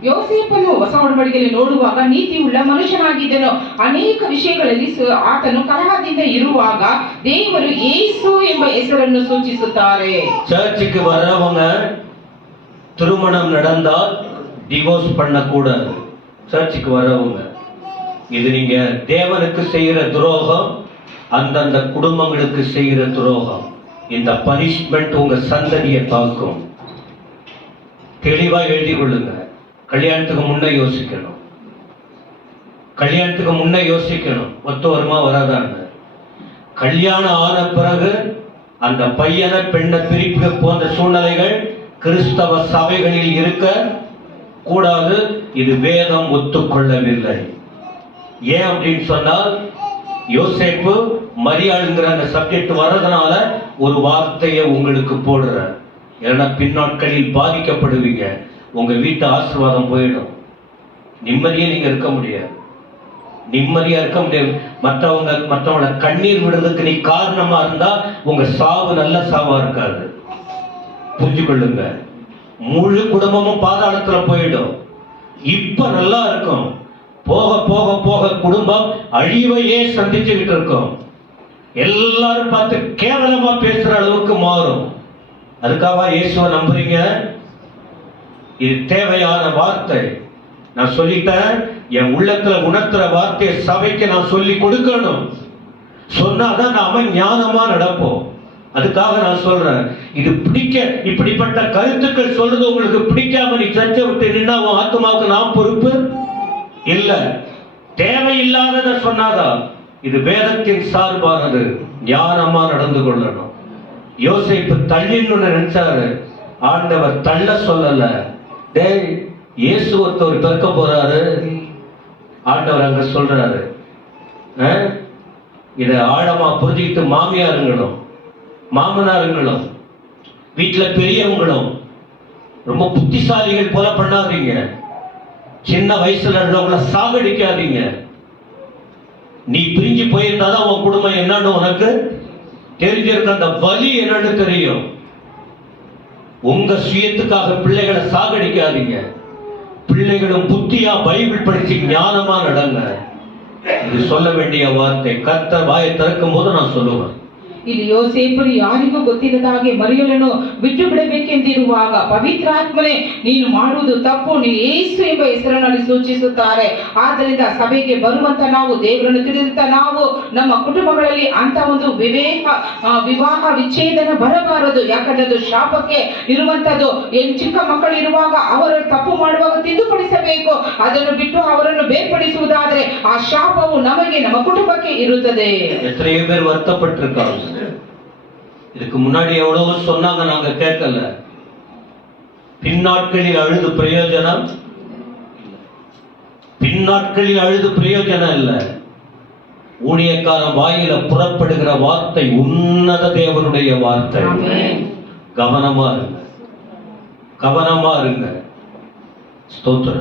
ಯೋಸೇಫನು ಹೊಸ ಒಡಂಬಡಿಕೆಯಲ್ಲಿ ನೋಡುವಾಗ ನೀತಿಯುಳ್ಳ ಮನುಷ್ಯನಾಗಿದ್ದನು. ಅನೇಕ ವಿಷಯಗಳಲ್ಲಿ ಆತನು ಕಲಹದಿಂದ ಇರುವಾಗ ದೇವರು ಯೇಸು ಎಂಬ ಹೆಸರನ್ನು ಸೂಚಿಸುತ್ತಾರೆ. சர்ச்சுக்கு வரவங்க திருமணம் நடந்தால் டிவோர்ஸ் பண்ணக்கூடாது. சர்ச்சுக்கு வரவங்க, இது நீங்க தேவனுக்கு செய்யற துரோகம், அந்தந்த குடும்பங்களுக்கு செய்யற துரோகம். இந்த பனிஷ்மெண்ட் உங்க சந்ததியை தாக்கும். தெளிவா எழுதி கொள்ளுங்க. கல்யாணத்துக்கு முன்ன யோசிக்கணும். கல்யாணத்துக்கு முன்ன யோசிக்கணும், ஒத்து வருமா வராதான்னு. கல்யாணம் ஆன பிறகு அந்த பையனை பெண்ணை பிரிப்பு போன்ற சூழ்நிலைகள் கிறிஸ்தவ சபைகளில் இருக்க கூடாது. இது வேதம் ஒத்துக்கொள்ளவில்லை. ஏன் அப்படின்னு சொன்னால், யோசேப்பு மரியாளுங்கிற அந்த சப்ஜெக்ட் வர்றதுனால ஒரு வார்த்தையை உங்களுக்கு போடுற, ஏன்னா பின்னாட்களில் பாதிக்கப்படுவீங்க. உங்க வீட்டு ஆசீர்வாதம் போயிடும். நிம்மதியே நீங்க இருக்க முடியாது. நிம்மதியா இருக்க முடியாது. மற்றவங்கள கண்ணீர் விடுறதுக்கு நீ காரணமா இருந்தா உங்க சாவு நல்ல சாவா இருக்காது. புரிஞ்சு கொள்ளுங்க. முழு குடும்பமும் பாதாளத்துல போயிடும். இப்ப நல்லா இருக்கும், போக போக போக குடும்பம் அழிவையே சந்திச்சுக்கிட்டு இருக்கும். எல்லாரும் பார்த்து கேவலமா பேசுற அளவுக்கு மாறும். அதுக்காக இயேசுவை நம்புறீங்க? இது தேவையான வார்த்தை. நான் சொல்லிட்டேன், என் உள்ளத்துல உணர்த்துற வார்த்தையை சபைக்கு நான் சொல்லி கொடுக்கணும். சொன்னாதான் நாம ஞானமா நடப்போம். அதுக்காக நான் சொல்றேன். இது பிடிக்க, இப்படிப்பட்ட கருத்துக்கள் சொல்றது உங்களுக்கு பிடிக்காம நீ சர்ச்சை விட்டு நின்னா உன் ஆத்மாவுக்கு நான் பொறுப்பு இல்ல. தேவையில்லாதத சொன்னாதான் இது வேதத்தின் சார்பானது. ஞானமா நடந்து கொள்ளணும். யோசேப்பு தள்ளின்னு நினைச்சாரு, ஆண்டவர் தள்ள சொல்லல. டேய், இயேசு ஒருத்தர் பிறக்க போறாரு, ஆண்டவர் அங்க சொல்றாரு. இத ஆழமா புரிஞ்சுக்கிட்டு மாமியாருங்களும் மாமனாருங்களும் வீட்டுல பெரியவங்களும் ரொம்ப புத்திசாலிகள் போல பண்ணாதீங்க. சின்ன வயசுல உள்ளவங்கள சாகடிக்காதீங்க. நீ பிரிஞ்சு போயிருந்தாதான் உன் குடும்பம் என்னன்னு உனக்கு தெரிஞ்சிருக்க, அந்த வலி என்னன்னு தெரியும். உங்க சுயத்துக்காக பிள்ளைகளை சாகடிக்காதீங்க. பிள்ளைகளும் புத்தியா பைபிள் படிச்சு ஞானமா நடங்க. இது சொல்ல வேண்டிய வார்த்தை. கர்த்தர் வாயை திறக்கும் போது நான் சொல்லுவேன். ಇಲ್ಲಿ ಯೋಸೇಫನು ಯಾರಿಗೂ ಗೊತ್ತಿಲ್ಲದ ಹಾಗೆ ಮರಿಯಳನ್ನು ಬಿಟ್ಟು ಬಿಡಬೇಕೆಂದಿರುವಾಗ ಪವಿತ್ರಾತ್ಮನೇ ನೀನು ಮಾಡುವುದು ತಪ್ಪು, ನೀನು ಯೇಸು ಎಂಬ ಹೆಸರಿನಲ್ಲಿ ಸೂಚಿಸುತ್ತಾರೆ. ಆದ್ದರಿಂದ ಸಭೆಗೆ ಬರುವಂತ ನಾವು, ದೇವರನ್ನು ತಿಳಿದಂತ ನಾವು, ನಮ್ಮ ಕುಟುಂಬಗಳಲ್ಲಿ ಅಂತ ಒಂದು ವಿವಾಹ ವಿಚ್ಛೇದನ ಬರಬಾರದು. ಯಾಕಂದ್ರೆ ಅದು ಶಾಪಕ್ಕೆ ಇರುವಂತದ್ದು. ಚಿಕ್ಕ ಮಕ್ಕಳು ಇರುವಾಗ ಅವರು ತಪ್ಪು ಮಾಡುವಾಗ ತಿದ್ದುಪಡಿಸಬೇಕು. ಅದನ್ನು ಬಿಟ್ಟು ಅವರನ್ನು ಬೇರ್ಪಡಿಸುವುದಾದ್ರೆ ಆ ಶಾಪವು ನಮಗೆ, ನಮ್ಮ ಕುಟುಂಬಕ್ಕೆ ಇರುತ್ತದೆ. எத்தனையோ பேர் வருத்தப்பட்டிருக்காங்க. இதுக்கு முன்னாடி எவ்வளவு சொன்னாங்க, நாங்க கேட்கல. பின்னாட்களில் அழுது பிரயோஜனம், பின்னாட்களில் அழுது பிரயோஜனம் இல்ல. ஊழியக்காரன் வாயில புறப்படுகிற வார்த்தை உன்னத தேவனுடைய வார்த்தை. கவனமா இருங்க, கவனமா இருங்க. ಸ್ತೋತ್ರ.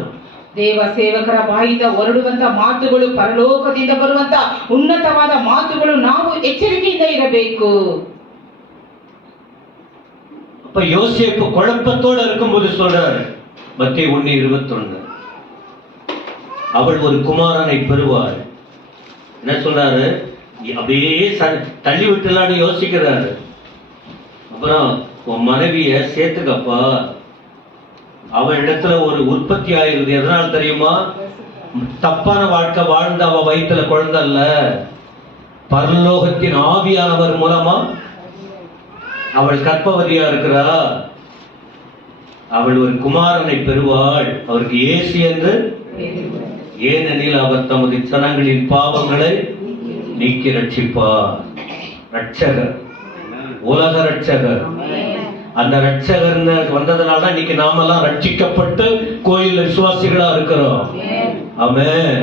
ದೇವ ಸೇವಕರ ಬಾಯಿಂದ ಹೊರಡುವಂತ ಮಾತುಗಳು ಪರಲೋಕದಿಂದ ಬರುವಂತ ಉನ್ನತವಾದ ಮಾತುಗಳು ನಾವು ಎಚ್ಚರಿಕೆಯಿಂದ ಇರಬೇಕು. அப்ப யோசேப்பு குழப்பத்தோடு இருக்கும்போது சொல்றாரு, மத்தேயு 1:21, அவள் ஒரு குமாரனை பெறுவாள். என்ன சொல்றாரு? அப்படியே தள்ளி விட்டுலான்னு யோசிக்கிறாரு. அப்புறம் உன் மனைவிய சேர்த்துக்கப்பா, அவள் இடத்துல ஒரு உற்பத்தி ஆயிருது. எதனால தெரியுமா? தப்பான வாழ்க்கை வாழ்ந்த அவ வயிற்றுல குழந்தை அல்ல, பரலோகத்தின் ஆவியானவர் மூலமா அவள் கர்ப்பவதியா இருக்கிறா. அவள் ஒரு குமாரனை பெறுவாள், அவருக்கு இயேசு என்று, ஏனெனில் அவர் தமது ஜனங்களின் பாவங்களை நீக்கி ரட்சிப்பார். ரட்சகர், உலக ரட்சகர். அந்த ரட்சகர் வந்ததுனால இன்னைக்கு நாமெல்லாம் ரட்சிக்கப்பட்டு கோயில் விசுவாசிகளா இருக்கிறோம். ஆமென்.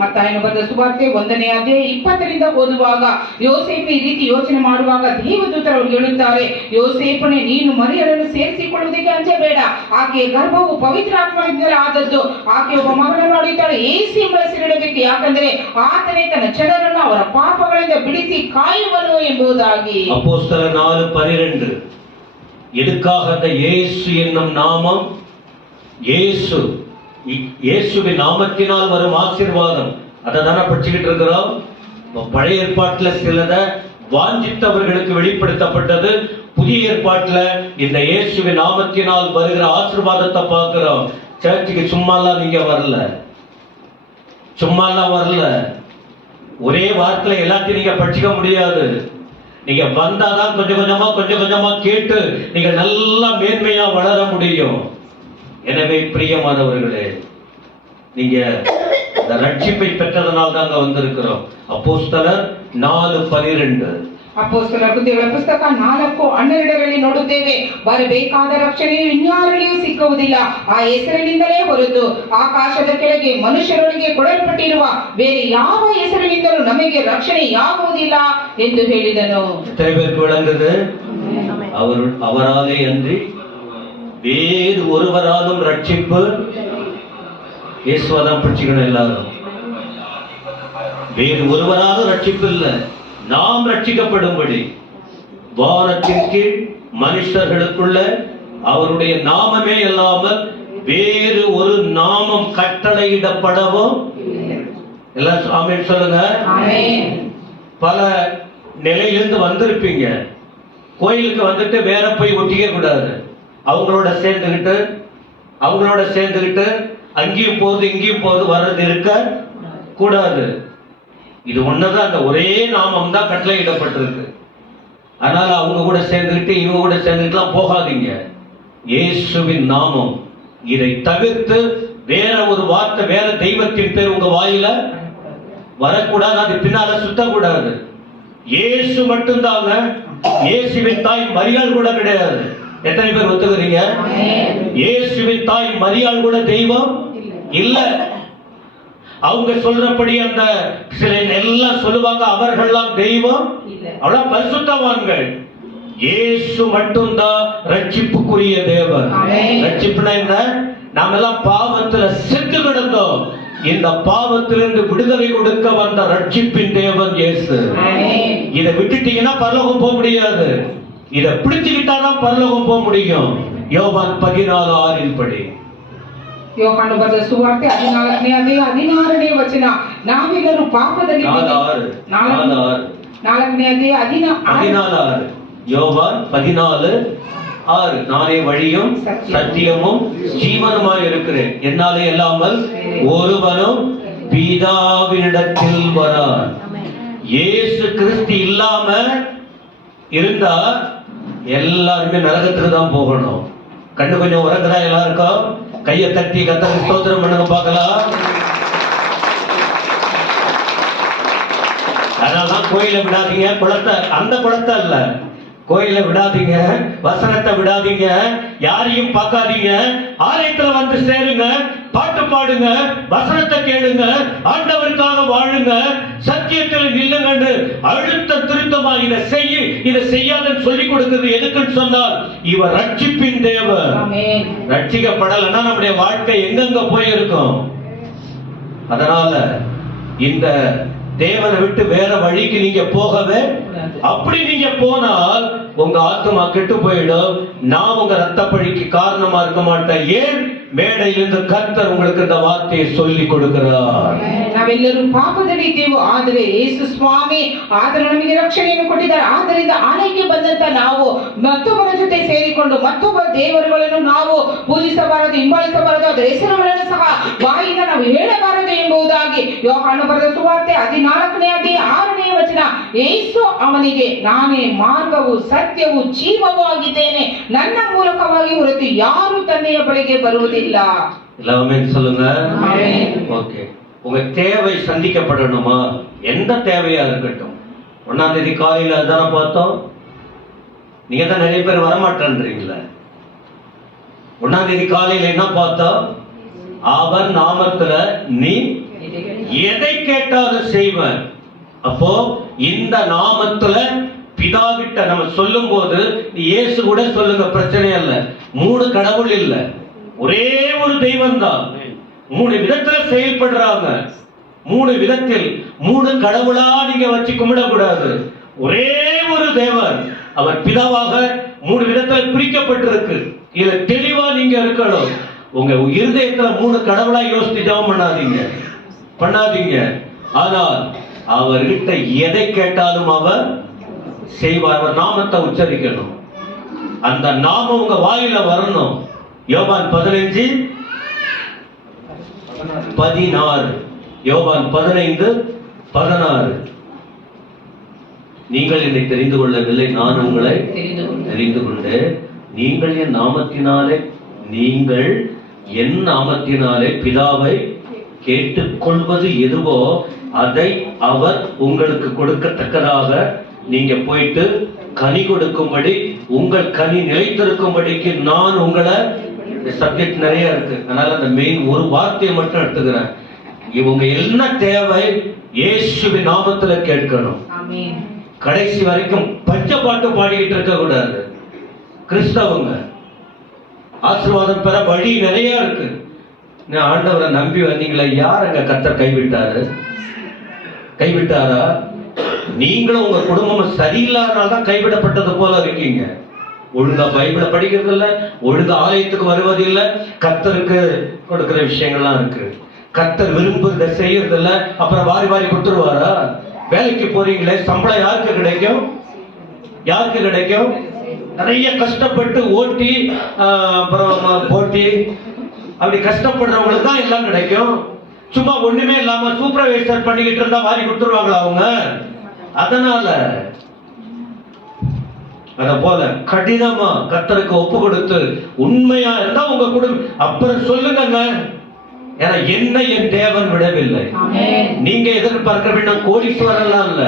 ಮತ್ತಾಯನು ಬರೆದ ಸುವಾರ್ತೆ 1ನೇ ಅಧ್ಯಾಯ 20ರಿಂದ ಓದುವಾಗ ಯೋಸೇಫ್ ಈ ರೀತಿ ಯೋಚನೆ ಮಾಡುವಾಗ ದೇವದೂತರು ಹೇಳುತ್ತಾರೆ, ಯೋಸೇಫನೇ, ನೀನು ಮರಿಯಳನ್ನು ಸೇರಿಸಿಕೊಳ್ಳುವುದಕ್ಕೆ ಅಂಜಬೇಡ. ಆಕೆಯ ಗರ್ಭವು ಪವಿತ್ರಾತ್ಮನಿಂದಲೇ ಆದದ್ದು. ಆಕೆ ಒಬ್ಬ ಮಗನನ್ನು ಹಡೆಯುತ್ತಾಳೆ, ಯೇಸು ಎಂಬ ಹೆಸರಿಡಬೇಕು, ಯಾಕಂದರೆ ಆತನೇ ತನ್ನ ಜನರನ್ನು ಅವರ ಪಾಪಗಳಿಂದ ಬಿಡಿಸಿ ಕಾಯುವನು ಎಂಬುದಾಗಿ. அப்போஸ்தலர் 4:12. எதுக்காக அந்த இயேசு என்னும் நாமம்? இயேசுவின் நாமத்தினால் வரும் ஆசீர்வாதம், அதை தானே படிச்சுக்கிட்டு இருக்கிறோம். பழைய ஏற்பாட்டுல சிலதை வாஞ்சித்தவர்களுக்கு வெளிப்படுத்தப்பட்டது. புதிய ஏற்பாட்டுல இந்த இயேசுவின் நாமத்தினால் வருகிற ஆசீர்வாதத்தை பார்க்கிறோம். சர்ச்சுக்கு சும்மாலாம் நீங்க வரல, சும்மாலாம் வரல. ஒரே வாரத்துல எல்லாத்தையும் நீங்க படிச்சுக்க முடியாது. நீங்க வந்தாதான் கொஞ்சம் கொஞ்சமா கேட்டு நீங்க நல்லா மேன்மையா வளர முடியும். எனவே பிரியமானவர்களே, நீங்க இந்த ரட்சிப்பை பெற்றதனால் தாங்க வந்திருக்கிறோம். அப்போஸ்தலர் 4:12. ಅಪೊಸ್ತಲರ ಕೃತ್ಯಗಳ ಪುಸ್ತಕ 4:12ರಲ್ಲಿ ನೋಡುತ್ತೇವೆ, ಬರಬೇಕಾದ ರಕ್ಷಣೆಯು ಇನ್ಯಾರಲ್ಲಿಯೂ ಸಿಕ್ಕುವುದಿಲ್ಲ, ಆ ಹೆಸರಿನಿಂದಲೇ ಹೊರತು ಆಕಾಶದ ಕೆಳಗೆ ಮನುಷ್ಯರೊಳಗೆ ಕೊಡಲ್ಪಟ್ಟಿರುವ ಬೇರೆ ಯಾವ ಹೆಸರಿನಿಂದಲೂ ನಮಗೆ ರಕ್ಷಣೆಯಾಗುವುದಿಲ್ಲ ಎಂದು ಹೇಳಿದನು. எத்தனை பேருக்கு விளங்குது? அவராலே அன்றி வேறு ஒருவராலும் ரட்சிப்பு. இயேசுவாதான் பிடிச்சுக்கணும் எல்லாரும். வேறு ஒருவராலும் ரட்சிப்பு இல்லை. நாம் ரட்சிக்கப்படும்படி வானத்தின் கீழ் மனுஷர்களுக்குள்ள அவருடைய நாமமே இல்லாமல் வேறு ஒரு நாமம் கட்டளையிடப்படவும். எல்லாம் ஆமென் சொல்லுங்க. பல நிலையிலிருந்து வந்திருப்பீங்க. கோயிலுக்கு வந்துட்டு வேற போய் ஒட்டிக்க கூடாது. அவங்களோட சேர்ந்துகிட்டு அங்கேயும் போகுது இங்கேயும் போகுது வர்றது இருக்க கூடாது. இது ஒண்ணுதான், அந்த ஒரே நாமம் தான் கட்டளையிடப்பட்டிருக்கு. அதனால அவங்க கூட சேர்ந்துக்கிட்டு இவங்க கூட சேர்ந்துக்கிட்டுலாம் போகாதீங்க. இயேசுவின் நாமம். இதை தவிர்த்து வேற ஒரு வார்த்தை, வேற தெய்வத்தின் பேர் உங்க வாயில வரக்கூடாது. அது பின்னால சுத்தக்கூடாது. இயேசு மட்டும்தாங்க. இயேசுவின் தாய் மரியாள் கூட கிடையாது. எத்தனை பேர் ஒத்துக்கிறீங்க? இயேசுவின் தாய் மரியாள் கூட தெய்வம் இல்ல. அவங்க சொல்றபடி அந்த சில எல்லாம் சொல்லுவாங்க, அவர்கள்லாம் தெய்வம், அவ்வளவு பரிசுத்தவான்கள். இயேசு மட்டும்தான் ரட்சிப்புக்குரிய தேவன். ரட்சிப்புனா என்ன? நாம எல்லாம் பாவத்துல செத்து கிடந்தோம். இந்த பாவத்திலிருந்து விடுதலை கொடுக்க வந்த ரட்சிப்பின் தேவன் இயேசு. இதை விட்டுட்டீங்கன்னா பரலோகம் போக முடியாது. இதை பிடிச்சுக்கிட்டாதான் பரலோகம் போக முடியும். யோவான் 14:6 படி. ಯೋಹಾನ ಬರೆದ ಸುವಾರ್ತೆ 14ನೇ ಅಧ್ಯಾಯ 16ನೇ ವಚನ, ನಾವೆಲ್ಲರೂ ಪಾಪದಲ್ಲಿ 4ನೇ ಅಧ್ಯಾಯ 14:6. யோவான் 14:6. நானே வழியும் சத்தியமும் ஜீவனுமாய் இருக்கிறேன், என்னாலே இல்லாமல் ஒருவனும் பிதாவினிடத்தில் வரான். இயேசு கிறிஸ்து இல்லாம இருந்தா எல்லாருமே நரகத்துக்கு தான் போகணும். கண்ணு கொஞ்சம் உறங்குறா எல்லாருக்கும்? கையை தட்டி கர்த்தருக்கு ஸ்தோத்திரம் பண்ணுங்க பார்க்கலாம். அதனாலதான் கோயில விடாதீங்க, குளத்தை, அந்த குளத்தை அல்ல, கோயில விடாதீங்க, வசனத்தை விடாதீங்க. யாரையும் பார்க்காதீங்க, ஆலயத்துல வந்து சேருங்க, பாட்டு பாடுங்க, வசனத்தை கேளுங்க, ஆண்டவருக்காக வாழுங்க, சத்தியத்தில் நில்லுங்கன்னு அழுத்த திருத்தமா இதை செய்யாதன்னு சொல்லி கொடுக்கிறது. எதுக்குன்னு சொன்னால் இவர் ரட்சிப்பின் தேவன். ரட்சிக்கப்படலைன்னா நம்முடைய வாழ்க்கை எங்கெங்க போயிருக்கும். அதனால இந்த தேவனை விட்டு வேற வழிக்கு நீங்க போகவே, அப்படி நீங்க போனால் உங்க ஆத்மா கெட்டு போயிடும். நான் உங்க ரத்த பழிக்கு காரணமா இருக்க மாட்டேன். ஏன்? ಮೇಡೆಯಿಂದ ಕರ್ತರು உங்களுக்கு இந்த வார்த்தையை சொல்லி கொடுக்கிறார். ನಾವೆಲ್ಲರೂ ಪಾಪದಲ್ಲಿದ್ದೇವೆ, ಆದರೆ ಯೇಸು ಸ್ವಾಮಿ ಆದರೂ ನಮಗೆ ರಕ್ಷಣೆಯನ್ನು ಕೊಟ್ಟಿದ್ದಾರೆ. ಆದ್ದರಿಂದ ಆಲಯಕ್ಕೆ ಬಂದಂತ ನಾವು ಮತ್ತೊಬ್ಬರ ಜೊತೆ ಸೇರಿಕೊಂಡು ಮತ್ತೊಬ್ಬ ದೇವರುಗಳನ್ನು ನಾವು ಪೂಜಿಸಬಾರದು, ಹಿಂಬಾಲಿಸಬಾರದು, ಅದರ ಹೆಸರುಗಳನ್ನು ಸಹ ಬಾಯಿಂದ ನಾವು ಹೇಳಬಾರದು ಎಂಬುದಾಗಿ ಯೋಹಾನ ಬರೆದ ಸುವಾರ್ತೆ 14ನೇ ಅಧ್ಯಾಯ 6ನೇ ವಚನ. ಯೇಸು ಅವನಿಗೆ, ನಾನೇ ಮಾರ್ಗವು ಸತ್ಯವು ಜೀವವೂ ಆಗಿದ್ದೇನೆ, ನನ್ನ ಮೂಲಕವಾಗಿ ಹೊರತು ಯಾರು ತಂದೆಯ ಬಳಿಗೆ ಬರುವುದಿಲ್ಲ. எல்லாமே சொல்லுங்க. ஓகே, உங்க தேவை சந்திக்கப்படணுமா? எந்த தேவையா இருக்கட்டும். 1ஆம் தேதி காலையில அதான பார்த்தோம். நீங்க தான் நிறைய பேர் வரமாட்டேன்றீங்களா? 1ஆம் தேதி காலையில என்ன பார்த்தோம்? அவர் நாமத்துல நீ எதை கேட்டாலும் செய்வன். அப்போ இந்த நாமத்துல பிதாவிட்ட நம்ம சொல்லும் போது இயேசு கூட சொல்லுங்க, பிரச்சனை இல்ல. 3 கடவுள் இல்ல, ஒரே ஒரு தெய்வம் தான். 3 விதத்துல செயல்படுறாங்க. 3 விதத்தில் 3 கடவுளா நீங்க வச்சு கும்பிடக்கூடாது. ஒரே ஒரு தேவன், அவர் பிதாவாக 3 விதத்துல பிரிக்கப்பட்டிருக்கு. இதுல தெளிவா நீங்க இருக்கணும். உங்க இருதயத்துல 3 கடவுளா யோசித்து ஜெபம் பண்ணாதீங்க. ஆனால் அவர்கிட்ட எதை கேட்டாலும் அவர் செய்வார். அவர் நாமத்தை உச்சரிக்கணும். அந்த நாமம் உங்க வாயில வரணும். யோவான் 15:16, யோவான் 15:16. நீங்கள் என்னை தெரிந்து கொள்ளவில்லை, நான் உங்களை தெரிந்து கொண்டேன். நீங்கள் என் நாமத்தினாலே பிதாவை கேட்டுக்கொள்வது எதுவோ அதை அவர் உங்களுக்கு கொடுக்கத்தக்கதாக நீங்க போயிட்டு கனி கொடுக்கும்படி, உங்கள் கனி நிலைத்திருக்கும்படிக்கு நான் உங்களை, சப்ஜெக்ட் நிறைய இருக்கு, அதனால அந்த மெயின் ஒரு வார்த்தையை மட்டும் எடுத்துக்கிறேன். இவங்க என்ன தேவை? இயேசுவின் நாமத்துல கேட்கணும். கடைசி வரைக்கும் பச்ச பாட்டு பாடிக்கிட்டு இருக்க கூடாது. கிறிஸ்தவங்க ஆசீர்வாதம் பெற வழி நிறைய இருக்கு. ஆண்டவரை நம்பி வந்தீங்களா? யாருங்க கர்த்தர் கைவிட்டாரா? நீங்களும் உங்க குடும்பம் சரியில்லாதனால்தான் கைவிடப்பட்டது போல இருக்கீங்க. ஒழுங்கா பைபிளை படிக்கிறது இல்ல, ஒழுங்கா ஆலயத்துக்கு வருவது இல்ல, கர்த்தருக்கு கொடுக்கிற விஷயங்கள்லாம் இருக்கு. கர்த்தர் விரும்புறத செய்யறது இல்ல, அப்புறம் வாரி கொடுத்துருவாரா? வேலைக்கு போறீங்களே, சம்பளம் யாருக்கு கிடைக்கும்? நிறைய கஷ்டப்பட்டு ஓட்டி அப்புறம் போட்டி அப்படி கஷ்டப்படுறவங்களுக்கு தான் எல்லாம் கிடைக்கும். சும்மா ஒண்ணுமே இல்லாம சூப்பர்வைசர் பண்ணிக்கிட்டு இருந்தா வாரி கொடுத்துருவாங்களா அவங்க? அதனால அத போல கடினமா கர்த்தருக்கு ஒப்பு கொடுத்து உண்மையா இருந்தா உங்க குடும்பம் அப்புறம் சொல்லுங்க. ஏன்னா என்ன என் தேவன் விடவில்லை. நீங்க எதிர்பார்க்க வேண்டாம், கோடீஸ்வரர்லாம் இல்ல.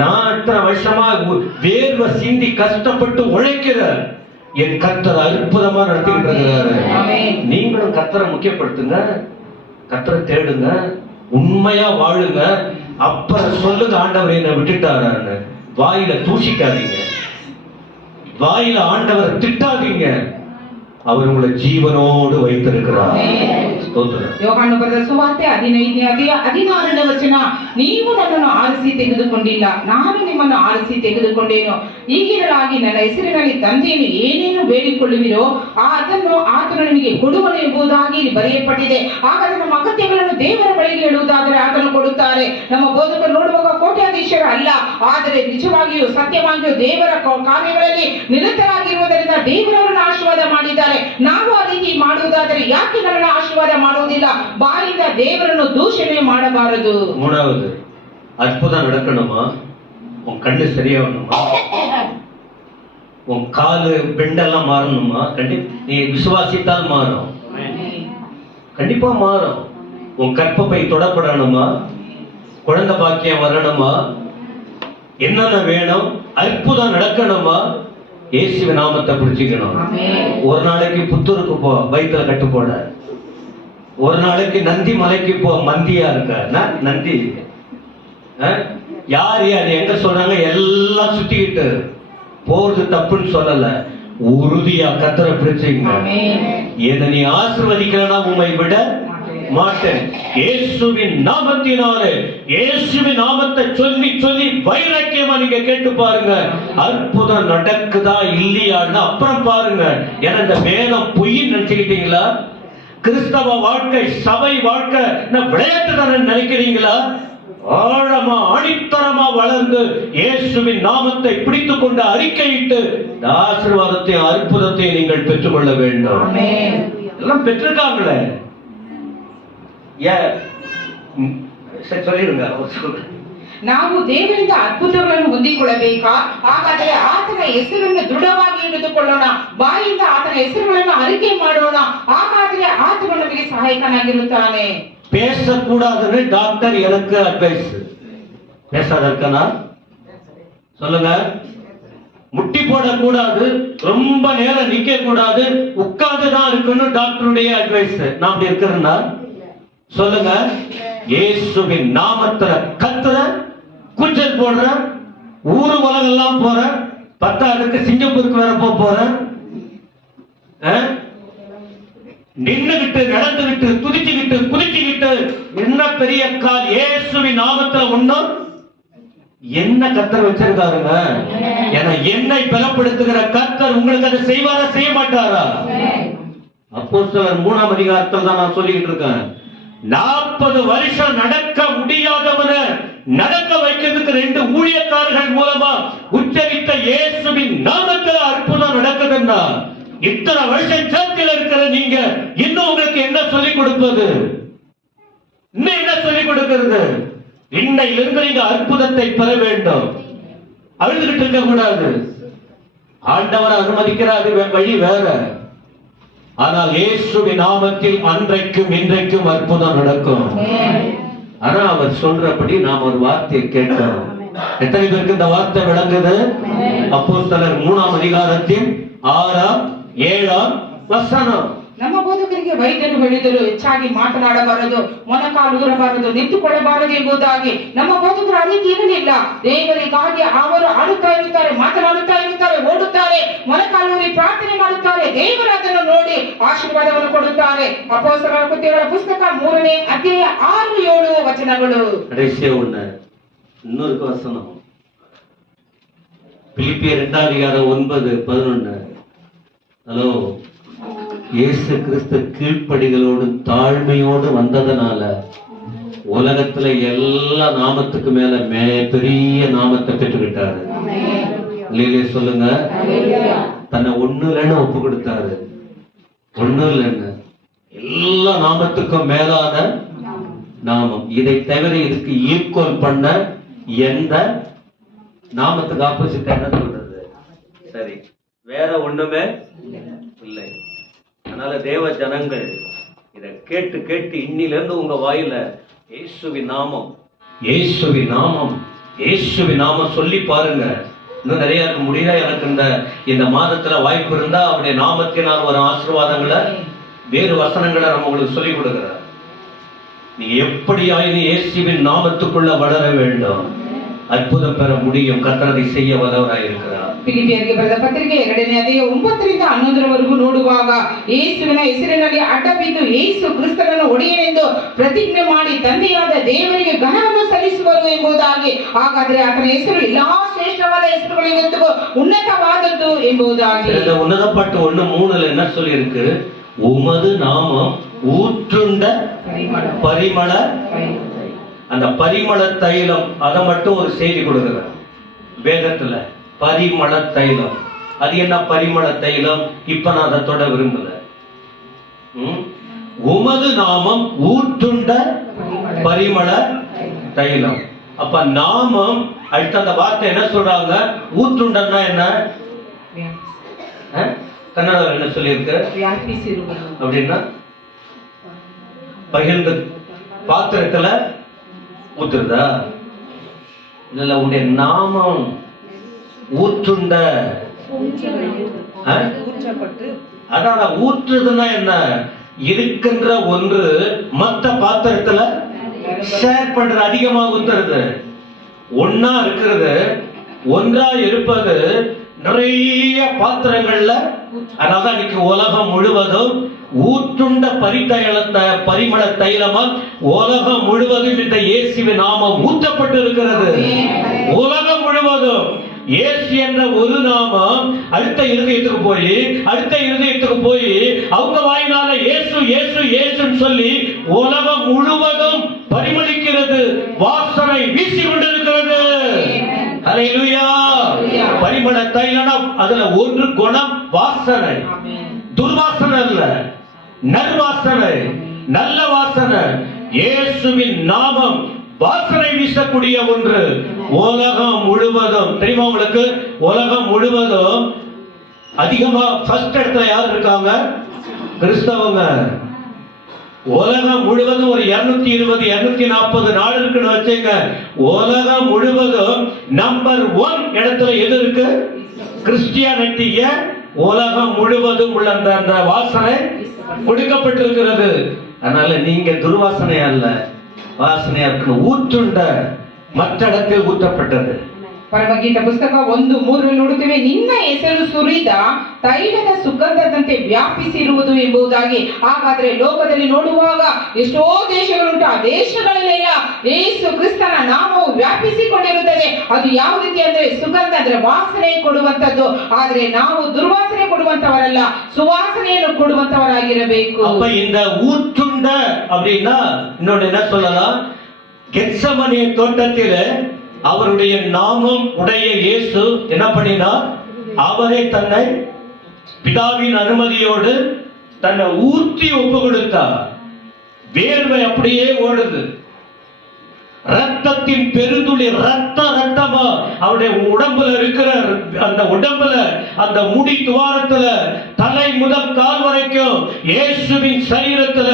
நான் இத்தனை வருஷமா வேர்வை சிந்தி கஷ்டப்பட்டு உழைக்கிற என் கர்த்தர் அற்புதமா நடத்திட்டு இருக்கிறாரு. நீங்களும் கர்த்தரை முக்கியப்படுத்துங்க, கர்த்தரை தேடுங்க, உண்மையா வாழுங்க. அப்புறம் சொல்லுங்க, ஆண்டவர் என்னை விட்டுட்டாரான்னு. வாயில தூஷிக்காதீங்க, வாயில ஆண்டவர் திட்டாதீங்க. அவர் உங்களை ஜீவனோடு வைத்திருக்கிறார். ಯೋಹಾನ ಬರೆದ ಸುವಾರ್ತೆ 15ನೇ ಅಧ್ಯಾಯ 16ನೇ ವಚನ. ನೀವು ನನ್ನನ್ನು ಆರಿಸಿ ತೆಗೆದುಕೊಂಡಿಲ್ಲ, ನಾನು ನಿಮ್ಮನ್ನು ಆರಿಸಿ ತೆಗೆದುಕೊಂಡೇನು. ಈಗಿರಲಾಗಿ ನನ್ನ ಹೆಸರಿನಲ್ಲಿ ತಂದೆಯನ್ನು ಏನೇನು ಬೇಡಿಕೊಳ್ಳುವಿರೋ ಅದನ್ನು ಆತನು ನಿಮಗೆ ಕೊಡುವನು ಎಂಬುದಾಗಿ ಬರೆಯಲ್ಪಟ್ಟಿದೆ. ಹಾಗಾದ್ರೆ ನಮ್ಮ ಅಗತ್ಯಗಳನ್ನು ದೇವರ ಬಳಿಗೆ ಇಡುವುದಾದರೆ ಆತನು ಕೊಡುತ್ತಾರೆ. ನಮ್ಮ ಬೋಧಕರು ನೋಡುವಾಗ ಕೋಟ್ಯಾಧೀಶರು ಅಲ್ಲ, ಆದರೆ ನಿಜವಾಗಿಯೂ ಸತ್ಯವಾಗಿಯೂ ದೇವರ ಕಾರ್ಯಗಳಲ್ಲಿ ನಿರತರಾಗಿರುವುದರಿಂದ ದೇವರವರನ್ನು ಆಶೀರ್ವಾದ ಮಾಡಿದ್ದಾರೆ. ನಾವು ಆ ರೀತಿ ಮಾಡುವುದಾದರೆ ಯಾಕೆ ನಮ್ಮನ್ನು ಆಶೀರ್ವಾದ ಮಾಡುವುದಿಲ್ಲ? ಬಾಯಿಂದ ದೇವರನ್ನು ದೂಷಣೆ ಮಾಡಬಾರದು. 3வது, அற்புதம் நடக்கணுமா? உன் கண்ணு சரியாகணுமா? உன் காலு பெண்டெல்லாம் மாறணுமா? நீ விசுவாசித்தால் மாறும், கண்டிப்பா மாறும். உன் கற்பப்பை தொடப்படணுமா? குழந்தை பாக்கியம் வரணுமா? என்னென்ன வேணும்? அற்புதம் நடக்கணுமா? இயேசுவின் நாமத்தை பிடிச்சிக்கணும். ஒரு நாளைக்கு புத்தூருக்கு போ, வயிற்றுல கட்டு போட. ஒரு நாளைக்கு நந்தி மலைக்கு போ, மந்தியா இருக்க நந்தி. யார் யார் எங்க சொல்றாங்க எல்லாம் சுத்திக்கிட்டு போறது தப்புன்னு சொல்லல. உறுதியா கத்தரை பிடிச்சிங்க. என்ன நீ ஆசீர்வதிக்கிறனா உண்மை விட மாட்டேன். இயேசுவின் நாமத்தினாலே, இயேசுவின் நாமத்தை சொல்லி சொல்லி வைராக்கியமா நீங்க கேட்டு பாருங்க. அற்புதம் நடக்குதா இல்லையான்னு அப்புறம் பாருங்க. ஏன்னா இந்த வேதம் பொய்ன்னு நினைச்சுக்கிட்டீங்களா? கிறிஸ்தவ வாழ்க்கை, சபை வாழ்க்கை விளையாட்டு தானே நினைக்கிறீங்களா? ஆழமா ஆணித்தரமா வளர்ந்து இயேசுவின் நாமத்தை பிடித்துக் கொண்டு அறிக்கையிட்டு ஆசீர்வாதத்தை அற்புதத்தை நீங்கள் பெற்றுக்கொள்ள வேண்டும். எல்லாம் பெற்றிருக்காங்களே. சொல்லிடுங்க. ನಾವು ದೇವರಿಂದ ಅದ್ಭುತಗಳನ್ನು ಹೊಂದಿಕೊಳ್ಳಬೇಕಾ? ಹಾಗಾದರೆ ಆತನ ಹೆಸರನ್ನು ದೃಢವಾಗಿ ಹಿಡಿದುಕೊಳ್ಳೋಣ, ಬಾಯಿಂದ ಆತನ ಹೆಸರುಗಳನ್ನು ಅರಿಕೆ ಮಾಡೋಣ. ಹಾಗಾದರೆ ಆತನು ನಮಗೆ ಸಹಾಯಕನಾಗಿರುತ್ತಾನೆ. பேசக்கூடாதுன்னு டாக்டர் எனக்கு அட்வைஸ். பேசாதற்கனா சொல்லுங்க. முட்டி போடக்கூடாது, ரொம்ப நேரம் நிக்க கூடாது, உட்கார்ந்துதான் இருக்கணும் டாக்டருடைய அட்வைஸ். நான் அப்படி இருக்கிறேன்னா சொல்லுங்க. இயேசுவின் நாமத்துல கத்துற, கூச்சல் போடுற, ஊரு உலகெல்லாம் போற, 10 சிங்கப்பூருக்கு வேற போறேன். நின்னுகிட்டு நடந்துகிட்டு துதிச்சுக்கிட்டு குதிச்சுக்கிட்டு என்ன பெரிய கால். இயேசுவின் நாமத்துல ஒண்ணும் என்ன கர்த்தர் வச்சிருக்காருங்க. ஏன்னா என்னை பலப்படுத்துகிற கர்த்தர் உங்களுக்கு அதை செய்வாரா செய்ய மாட்டாரா? அப்போஸ்தலர் 3ஆம் அதிகாரத்தில் தான் நான் சொல்லிக்கிட்டு இருக்கேன். 40 வருஷம் நடக்க முடியாதவனை நடக்க வைக்கிறதுக்கு 2 ஊழியக்காரர்கள் மூலமா உச்சரித்த இயேசுவின் நாமத்துல அற்புதம் நடக்குதுன்னா, இத்தனை வருஷம் சர்ச்சில் இருக்கிற நீங்க இன்னும் உங்களுக்கு என்ன சொல்லிக் கொடுப்பது? இன்னும் என்ன சொல்லிக் கொடுக்கிறது? இன்னையிலிருந்து நீங்க அற்புதத்தை பெற வேண்டும். அழுதுகிட்டு இருக்க கூடாது. ஆண்டவர் அனுமதிக்கிறார், வழி வேற. ஆனால் இயேசுவின் நாமத்தில் அன்றைக்கும் இன்றைக்கும் அற்புதம் நடக்கும். ஆனா அவர் சொல்றபடி நாம் ஒரு வார்த்தையை கேட்கணும். எத்தனை பேருக்கு இந்த வார்த்தை விளங்குது? அப்போஸ்தலர் 3ஆம் அதிகாரத்தின் 6ஆம் 7ஆம் வசனம். ನಮ್ಮ ಬೋಧಕರಿಗೆ ವೈದ್ಯರು ಹೇಳಿದರು, ಹೆಚ್ಚಾಗಿ ಮಾತನಾಡಬಾರದು, ಮೊಣಕಾಲು ಊರಬಾರದು, ನಿಂತುಕೊಳ್ಳಬಾರದು ಎಂಬುದಾಗಿ. ನಮ್ಮ ಬೋಧಕರು ಆ ರೀತಿ ಇರಲಿಲ್ಲ. ದೇವರಿಗಾಗಿ ಅವರು ಆಡುತ್ತಾ ಇರುತ್ತಾರೆ, ಮಾತನಾಡುತ್ತಾ ಇರುತ್ತಾರೆ, ಓಡುತ್ತಾರೆ, ಮೊಣಕಾಲೂರಿ ಪ್ರಾರ್ಥನೆ ಮಾಡುತ್ತಾರೆ. ದೇವರು ಅದನ್ನು ನೋಡಿ ಆಶೀರ್ವಾದವನ್ನು ಕೊಡುತ್ತಾರೆ. ಅಪೊಸ್ತಲರ ಕೃತ್ಯಗಳ ಪುಸ್ತಕ 3ನೇ ಅಧ್ಯಾಯ 6-7 ವಚನಗಳು. இன்னொரு வசனம் பிலிப்பியர் 2ஆம் அதிகாரம் 9-11. ஹலோ, இயேசு கிறிஸ்து கீழ்ப்படிகளோடு தாழ்மையோடு வந்ததனால உலகத்துல எல்லா நாமத்துக்கு மேல பெரிய நாமத்தை பெற்றுக்கிட்டாரு. இல்லையே சொல்லுங்க. தன்னை ஒண்ணு இல்லைன்னு ஒப்பு கொடுத்தாரு. ஒண்ணு இல்லைன்னு எல்லா நாமத்துக்கும் மேலான நாமம். இதை தவிர இதுக்கு ஈக்குவல் பண்ண எந்த நாமத்துக்கு ஆப்போசிட் என்ன சொல்றது? சரி, வேற ஒண்ணுமே இல்லை. அதனால தேவ ஜனங்கள் இதை கேட்டு கேட்டு இன்னிலிருந்து உங்க வாயில இயேசுவின் நாமம், இயேசுவின் நாமம், இயேசுவின் நாமம் சொல்லி பாருங்க. இன்னும் நிறைய இருக்க முடியல. எனக்கு இந்த மாதத்துல வாய்ப்பு இருந்தா அவருடைய நாமத்தினால் ஒரு ஆசீர்வாதங்களை, வேறு வசனங்களை நம்ம உங்களுக்கு சொல்லிக் கொடுக்கிறார். நீங்க எப்படியாயினும் இயேசுவின் நாமத்துக்குள்ள வளர வேண்டும். அற்புதம் பெற முடியும். கர்த்தரை செய்ய வல்லவராய் இருக்கிறார். ಫಿಲಿಪಿಯರಿಗೆ ಬರೆದ ಪತ್ರಿಕೆ 2ನೇ ಅಧ್ಯಾಯ 9-11 ನೋಡುವಾಗ, ಯೇಸುವಿನ ಹೆಸರಿನಲ್ಲಿ ಅಡ್ಡಬಿದ್ದು ಯೇಸು ಕ್ರಿಸ್ತನನ್ನು ಒಡೆಯನೆಂದು ಪ್ರತಿಜ್ಞೆ ಮಾಡಿ ತಂದೆಯಾದ ದೇವರಿಗೆ ಘನವನ್ನು ಸಲ್ಲಿಸುವರು ಎಂಬುದಾಗಿ. ಹಾಗಾದ್ರೆ ಆತನ ಹೆಸರು ಎಲ್ಲಾ ಶ್ರೇಷ್ಠವಾದ ಹೆಸರುಗಳಿಗಿಂತಲೂ ಉನ್ನತವಾದದ್ದು ಎಂಬುದಾಗಿ. உன்னத பாட்டு 1:3 என்ன சொல்லி இருக்கு? உமது நாமம் ஊற்றுண்ட பரிமள, அந்த பரிமள தைலம், அதை மட்டும் ஒரு செய்தி கொடுக்குறார் வேதத்துல. பரிமள தைலம், அது என்ன பரிமள தைலம்? இப்ப நான் அதை தொட விரும்பல. உமது நாமம் ஊற்றுண்ட பரிமள தைலம். அப்ப நாமம் அடுத்த அந்த வார்த்தை என்ன சொல்றாங்க? ஊற்றுண்டன்னா என்ன? கன்னடம் என்ன சொல்லி இருக்கு அப்படின்னா, பகிர்ந்து பாத்திரத்துல ஊத்துறதா? இல்ல, உடைய நாமம் ஊற்றுண்ட அதான் ஊற்றுதுன்னா என்ன? இருக்கின்ற ஒன்று மற்ற பாத்திரத்துல ஷேர் பண்றது, அதிகமா ஊத்துறது. ஒன்னா இருக்கிறது, ஒன்றா இருப்பது நிறைய பாத்திரங்கள்ல. அதாவது இன்னைக்கு உலகம் முழுவதும் ஊற்றுண்ட பரிமள தைலமா உலகம் முழுவதும் இந்த இயேசுவின் நாமம் ஊற்றப்பட்டு இருக்கிறது. உலகம் முழுவதும் இயேசு என்ற ஒரு நாமம் அடுத்த இருதயத்துக்கு போய் அவங்க வாயினால இயேசு இயேசு இயேசுன்னு சொல்லி உலகம் முழுவதும் பரிமளிக்கிறது, வாசனை வீசி கொண்டிருக்கிறது. ஹல்லேலூயா. பரிமள தைலம், அதுல ஒன்று குணம் வாசனை. துர்வாசனை அல்ல, நற்வாசனை, நல்ல வாசனை. இயேசுவின் நாமம் வாசனை வீசக்கூடிய ஒன்று. உலகம் முழுவதும் தெரியுமா உங்களுக்கு? உலகம் முழுவதும் அதிகமா ஃபர்ஸ்ட் இடத்துல யார் இருக்காங்க? கிறிஸ்தவங்க. உலகம் முழுவதும் ஒரு 220 240 நாடு இருக்குன்னு வச்சுங்க. உலகம் முழுவதும் நம்பர் 1 இடத்துல எது இருக்கு? கிறிஸ்டியானிட்டிய உலகம் முழுவதும் உள்ள அந்த வாசனை கொடுக்கப்பட்டிருக்கிறது. அதனால நீங்க துர்வாசனை அல்ல, வாசனையா இருக்கணும். ஊற்றுண்ட மற்ற இடத்தில் ஊற்றப்பட்டது. ಪರಮಗೀತ ಪುಸ್ತಕ 1:3 ನೋಡುತ್ತೇವೆ, ನಿನ್ನ ಹೆಸರು ಸುರಿದ ತೈಲದ ಸುಗಂಧದಂತೆ ವ್ಯಾಪಿಸಿರುವುದು ಎಂಬುದಾಗಿ. ಹಾಗಾದ್ರೆ ಲೋಕದಲ್ಲಿ ನೋಡುವಾಗ ಎಷ್ಟೋ ದೇಶಗಳುಂಟು, ಆ ದೇಶಗಳಲ್ಲೆಲ್ಲ ಯೇಸು ಕ್ರಿಸ್ತನ ನಾಮವು ವ್ಯಾಪಿಸಿಕೊಂಡಿರುತ್ತದೆ. ಅದು ಯಾವ ರೀತಿ ಅಂದ್ರೆ ಸುಗಂಧ ಅಂದ್ರೆ ವಾಸನೆ ಕೊಡುವಂತದ್ದು. ಆದ್ರೆ ನಾವು ದುರ್ವಾಸನೆ ಕೊಡುವಂತವರಲ್ಲ, ಸುವಾಸನೆಯನ್ನು ಕೊಡುವಂತವರಾಗಿರಬೇಕು. அப்ப இந்த ஊற்றுண்ட அப்படின்னா இன்னொன்னு என்ன சொல்லலாம்? கெத்சமனே தோட்டத்தில் அவருடைய நாமம் உடைய இயேசு என்ன பண்ணினார்? அவரே தன்னை பிதாவின் அனுமதியோடு தன்னை ஊற்றி ஒப்பு கொடுத்தார். வேர்வை அப்படியே ஓடுது, ரத்தத்தின் பெருந்துளி ரத்தமா அவருடைய உடம்புல இருக்கிற அந்த உடம்புல அந்த முடி துவாரத்துல தலை முதல் கால் வரைக்கும் இயேசுவின் சரீரத்துல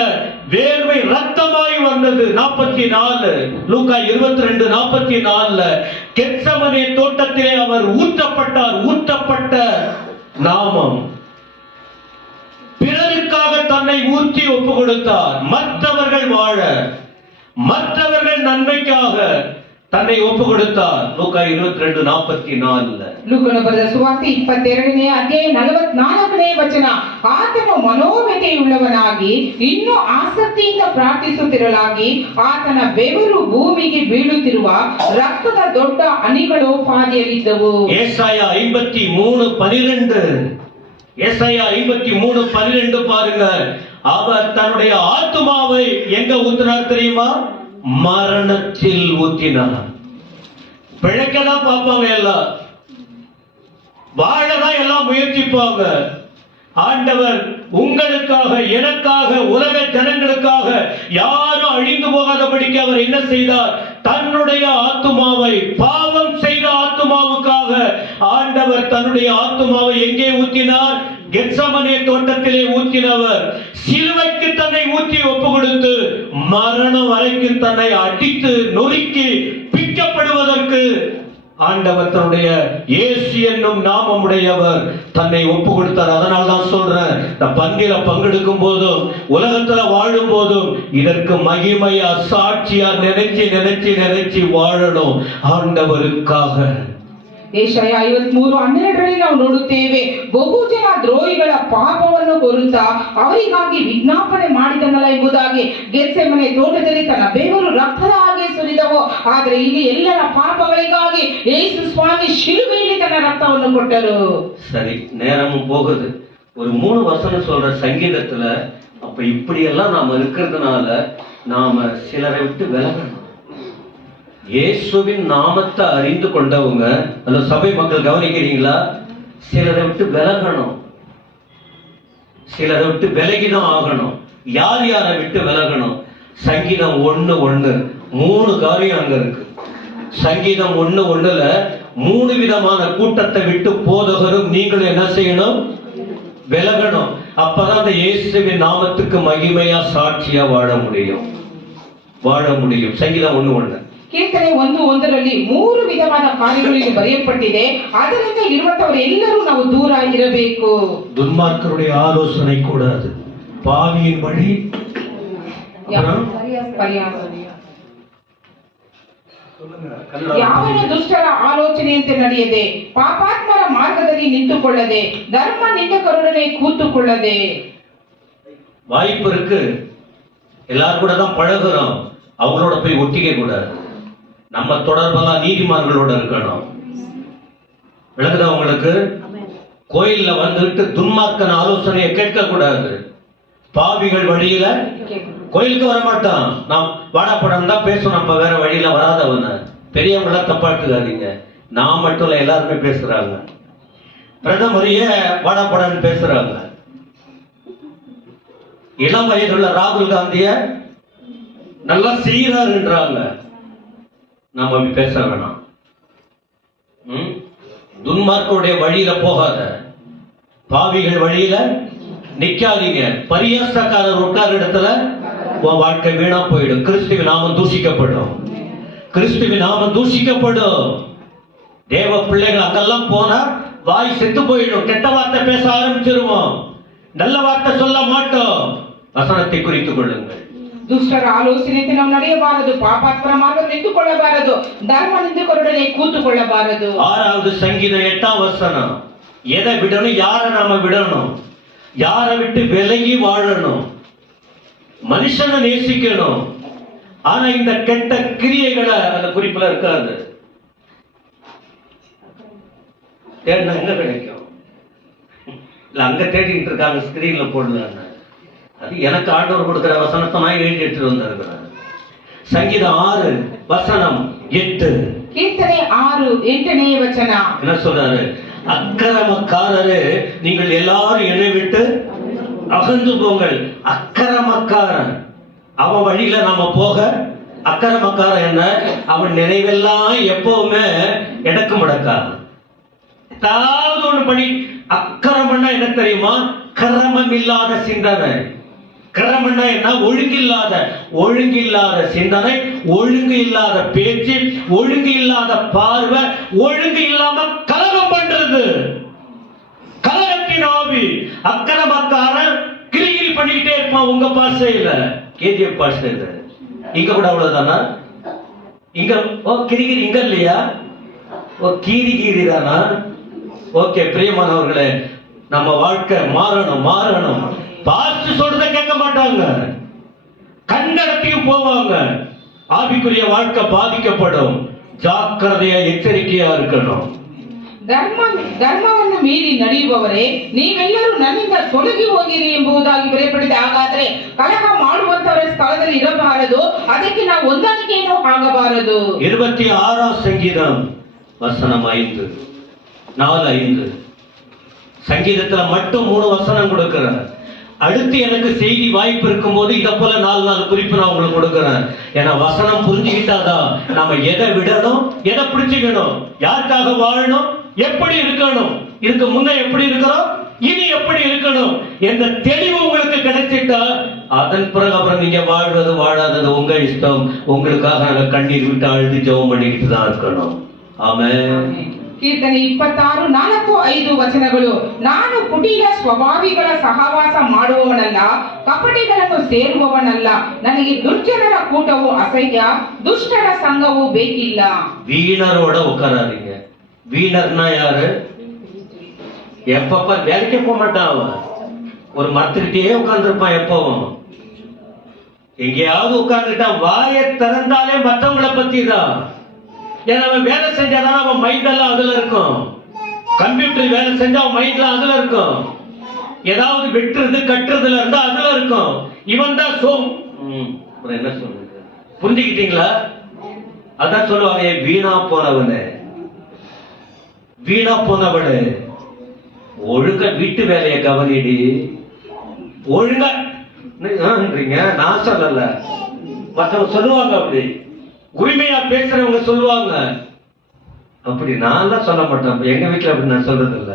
வேர்வை ரத்தமாய் வந்தது. 44 லூக்கா 22:44 கெத்சமனே தோட்டத்திலே அவர் ஊற்றப்பட்டார். ஊற்றப்பட்ட நாமம் பிறருக்காக தன்னை ஊற்றி ஒப்பு கொடுத்தார். மற்றவர்கள் வாழ, மற்றவர்கள் நன்மைக்காக தன்னை ஒப்பு கொடுத்தார். லூக்கா 22:44 ಲೂಕನು ಬರೆದ ಸುವಾರ್ತೆ 22ನೇ ಅಧ್ಯಾಯ 44ನೇ ವಚನ. ಆತನು ಮನೋವ್ಯಥೆಯುಳ್ಳವನಾಗಿ ಇನ್ನೂ ಆಸಕ್ತಿಯಿಂದ ಪ್ರಾರ್ಥಿಸುತ್ತಿರಲಾಗಿ ಆತನ ಬೆವರು ಭೂಮಿಗೆ ಬೀಳುತ್ತಿರುವ ರಕ್ತದ ದೊಡ್ಡ ಹನಿಗಳು ಪಾದಿಯಲ್ಲಿದ್ದವು. ஏசாயா 53:12 ஏசாயா 53:12 பாருங்க. அவர் தன்னுடைய ஆத்துமாவை எங்க ஊத்தினார் தெரியுமா? மரணத்தில் ஊத்தினார். பிழைக்கதான் பார்ப்பாங்க, எல்லாம் வாழதான் எல்லாம் முயற்சிப்பாங்க. ஆண்டவர் உங்களுக்காக, எனக்காக, உலக ஜனங்களுக்காக யாரும் அழிந்து போகாதபடிக்கு அவர் என்ன செய்தார்? தன்னுடைய ஆத்துமாவை, பாவம் செய்த ஆத்துமாவுக்காக ஆண்டவர் தன்னுடைய ஆத்துமாவை எங்கே ஊற்றினார்? கெத்சமனே தோட்டத்திலே ஊற்றினவர் சிலுவைக்கு தன்னை ஊற்றி ஒப்பு கொடுத்து மரணம் வரைக்கும் தன்னை அடித்து நொறுக்கி பிக்கப்படுவதற்கு ஆண்டவர் தன்னுடைய இயேசு என்னும் நாமமுடையவர் தன்னை ஒப்பு கொடுத்தார். அதனால தான் சொல்றேன், இந்த பந்தியில பங்கெடுக்கும் போதும் உலகத்துல வாழும் போதும் இதற்கு மகிமையா சாட்சியா நினைச்சு வாழணும் ஆண்டவருக்காக. ಏಷಯ 53:12 ನಾವು ನೋಡುತ್ತೇವೆ, ಬಹು ಜನ ದ್ರೋಹಿಗಳ ಪಾಪವನ್ನು ಹೊರುತ್ತಾ ಅವರಿಗಾಗಿ ವಿಜ್ಞಾಪನೆ ಮಾಡಿದನಲ್ಲ ಎಂಬುದಾಗಿ. ಗೆತ್ಸೆಮನೆ ತೋಟದಲ್ಲಿ ತನ್ನ ಬೆವರು ರಕ್ತದ ಹಾಗೆ ಸುರಿದವು, ಆದರೆ ಇಲ್ಲಿ ಎಲ್ಲರ ಪಾಪಗಳಿಗಾಗಿ ಯೇಸು ಸ್ವಾಮಿ ಶಿಲುಬೆಯಲ್ಲಿ ತನ್ನ ರಕ್ತವನ್ನು ಕೊಟ್ಟರು. சரி, நேரமும் போகுது. ஒரு 3 வசனம் சொல்ற சங்கீதத்துல. அப்ப இப்படி எல்லாம் நாம இருக்கிறதுனால நாம சிலரை விட்டு விலகணும். இயேசுவின் நாமத்தை அறிந்து கொண்டவங்க, அந்த சபை மக்கள் கவனிக்கிறீங்களா? சிலரை விட்டு விலகணும், சிலரை விட்டு விலகிதான் ஆகணும். யார் யாரை விட்டு விலகணும்? சங்கீதம் 1:1 3 காரியம் அங்க இருக்கு. சங்கீதம் 1:1 3 விதமான கூட்டத்தை விட்டு போதகரும் நீங்களும் என்ன செய்யணும்? விலகணும். அப்பதான் அந்த இயேசுவின் நாமத்துக்கு மகிமையா சாட்சியா வாழ முடியும். சங்கீதம் 1:1 ಕೀರ್ತನೆ 1:1 3 ವಿಧವಾದ ಕಾರ್ಯಗಳಿಗೆ ಬರೆಯಲ್ಪಟ್ಟಿದೆ. ಅದರಿಂದ ಇರುವಂತವರು ಎಲ್ಲರೂ ನಾವು ದೂರ ಇರಬೇಕು. துன்மார்க்கருடைய ஆலோசனை கூடாது, பாவியின் வழி ಯಾವನು ದುಷ್ಟರ ಆಲೋಚನೆಯಂತೆ ನಡೆಯದೆ, ಪಾಪಾತ್ಮರ ಮಾರ್ಗದಲ್ಲಿ ನಿಂತುಕೊಳ್ಳದೆ, ಧರ್ಮ ನಿಂದಕರೊಡನೆ ಕೂತುಕೊಳ್ಳದೆ. வாய்ப்பு இருக்கு, எல்லாரும் கூட தான் பழகுறோம், அவங்களோட போய் ஒட்டிக்க கூடாது. நம்ம தொடர்பெல்லாம் நீதிமான்களோட இருக்கணும். விளக்குதா உங்களுக்கு? கோயில்ல வந்துட்டு துன்மார்க்கன ஆலோசனையை கேட்க கூடாது. பாவிகள் வழியில கோயிலுக்கு வர மாட்டான். நாம் வாடாப்படம் தான் பேசணும், நம்ம வேற வழியில வராதவன. பெரியவங்கள தப்பாட்டுக்காதீங்க, நான் மட்டும் இல்ல, எல்லாருமே பேசுறாங்க. பிரதமரையே வாடாப்படம் பேசுறாங்க. இளம் வயதுள்ள ராகுல் காந்திய நல்லா செய்யறாருன்றாங்க. நாம அப்படி பேச வேணாம். துன்மார்க்கருடைய வழியில போகாத, பாவிகள் வழியில நிக்காதீங்க. பரியாசக்காரர் உட்கார இடத்துல உன் வாழ்க்கை வீணா போயிடும். கிறிஸ்துவின் நாமம் தூஷிக்கப்படும், கிறிஸ்துவின் நாமம் தூஷிக்கப்படும். தேவ பிள்ளைகள் அங்கெல்லாம் போனா வாய் செத்து போயிடும். கெட்ட வார்த்தை பேச ஆரம்பிச்சிருவோம், நல்ல வார்த்தை சொல்ல மாட்டோம். வசனத்தை குறித்துக் கொள்ளுங்கள். ದುಷ್ಟರ ಆಲೋಚನೆಯಂತೆ ನಾವು ನಡೆಯಬಾರದು, ಪಾಪಾತ್ಮರ ಮಾರ್ಗದಲ್ಲಿ ನಿಂತುಕೊಳ್ಳಬಾರದು, ಧರ್ಮ ನಿಂದಕರೊಡನೆ ಕೂತುಕೊಳ್ಳಬಾರದು. 6வது சங்கீதம் 8ஆம் வசனம். எதை விடணும், யாரை நாம விடணும், யாரை விட்டு விலகி வாழணும், மனுஷனை நேசிக்கணும். ஆனா இந்த கெட்ட கிரியைகளை அந்த குறிப்புல இருக்காது. தேடினா எங்க கிடைக்கும்? இல்ல அங்க தேடிட்டு இருக்காங்க, ஸ்கிரீன்ல போடலன்னு. அது எனக்கு ஆண்டவர் கொடுக்கிற வசனத்தை நான் எழுதி எடுத்துட்டு வந்திருக்கிறேன். சங்கீதம் 6 வசனம் 8. கீர்த்தனை 6:8 வசனம் என்ன சொல்றாரு? அக்கிரமக்காரரே, நீங்கள் எல்லாரும் என்னை விட்டு அகன்று போங்கள். அக்கிரமக்காரன் அவன் வழியில நாம போக. அக்கிரமக்காரன் என்ன? அவன் நினைவெல்லாம் எப்பவுமே எடக்கு முடக்காது, ஏதாவது ஒண்ணு பண்ணி. அக்கிரமம்னா என்ன தெரியுமா? கிரமம் இல்லாத சிந்தனை. கிரமம்னா என்ன? ஒழுங்கில்லாத சிந்தனை, ஒழுங்கு இல்லாத பேச்சு, ஒழுங்கு இல்லாத பார்வை, ஒழுங்கு இல்லாம கலகம் பண்றது, கலகத்தின் ஆவி. அக்கிரமக்காரன் கிரிகிரி பண்ணிக்கிட்டே இருப்பான். உங்க பாஷையில, கேஜிஎஃப் பாஷையில, இங்க கூட அவ்வளவுதானா? இங்க ஓ கிரிகிரி இங்க இல்லையா? ஓ கீரி தானா? ஓகே, பிரியமானவர்களே, நம்ம வாழ்க்கை மாறணும். பாஸ்ட் சொல்றத கேட்க மாட்டாங்க, கண்டடத்தையும் போவாங்க. ஆவிக்குரிய வாழ்க்கை பாதிக்கப்படும். ஜாக்கிரதையா, எச்சரிக்கையா இருக்கணும். ಧರ್ಮವನ್ನು ಮೀರಿ ನಡೆಯುವವರೇ, ನೀವೆಲ್ಲರೂ ನನ್ನಿಂದ ತೊಲಗಿ ಹೋಗಿರಿ ಎಂಬುದಾಗಿ ಬರೆಯಲ್ಪಟ್ಟಿದೆ. ಹಾಗಾದ್ರೆ ಕಲಹ ಮಾಡುವಂತವರ ಸ್ಥಳದಲ್ಲಿ ಇರಬಾರದು, ಅದಕ್ಕೆ ನಾವು ಹೊಂದಾಣಿಕೆಯನ್ನು ಆಗಬಾರದು. 26ஆம் சங்கீதம் வசனம் 5, 4-5. சங்கீதத்துல மட்டும் 3 வசனம் கொடுக்கிறேன். அடுத்து எனக்கு செய்தி வாய்ப்பு இருக்கும் போது இதை போல 4 குறிப்பு நான் உங்களுக்கு கொடுக்கிறேன். ஏன்னா வசனம் புரிஞ்சுக்கிட்டாதான் நம்ம எதை விடணும், எதை பிடிச்சுக்கணும், யாருக்காக வாழணும், எப்படி இருக்கணும், இதுக்கு முன்ன எப்படி இருக்கிறோம், இனி எப்படி இருக்கணும் என்ற தெளிவு உங்களுக்கு கிடைச்சிட்டா, அதன் பிறகு அப்புறம் நீங்க வாழ்வது வாழாதது உங்க இஷ்டம். உங்களுக்காக நாங்க கண்ணீர் விட்டு அழுது ஜெபம் பண்ணிக்கிட்டு தான் இருக்கணும். ஆமென். ಕೀರ್ತನೆ 26:4-5 ವಚನಗಳು. ನಾನು ಕುಟಿಲ ಸ್ವಭಾವಿಗಳ ಸಹವಾಸ ಮಾಡುವವನಲ್ಲ, ಕಪಟಿಗಳನ್ನು ಸೇರುವವನಲ್ಲ. ನನಗೆ ದುರ್ಜನರ ಕೂಟವು ಅಸಹ್ಯ, ದುಷ್ಟರ ಸಂಘವು ಬೇಕಿಲ್ಲ. வீணரோட உட்காராதீங்க. வீணர்னா யாரு? எப்பப்ப வேலைக்கு போக மாட்டான் அவன். ஒரு மரத்துக்கிட்டே உட்கார்ந்துருப்பான் எப்பவும். எங்கேயாவது உட்கார்ந்துட்டான், வாயை திறந்தாலே மற்றவங்களை பத்தி தான். ஏன்னா அவன் வேலை செஞ்சாதான் அவன் மைண்ட் எல்லாம் அதுல இருக்கும். கம்ப்யூட்டர் வேலை செஞ்சா அவன் மைண்ட்ல அதுல இருக்கும். ஏதாவது வெட்டுறது கட்டுறதுல இருந்தா அதுல இருக்கும். இவன் தான் என்ன சொல்றது, புரிஞ்சுக்கிட்டீங்களா? அதான் சொல்லுவாங்க, வீணா போனவனு ஒழுங்கா வீட்டு வேலையை கவனிடி. ஒழுங்கா நான் சொல்லல, மற்றவங்க சொல்லுவாங்க. அப்படி உரிமையா பேசுறவங்க சொல்லுவாங்க. அப்படி நான் தான் சொல்ல மாட்டேன். எங்க வீட்டுல அப்படி நான் சொல்றது இல்ல.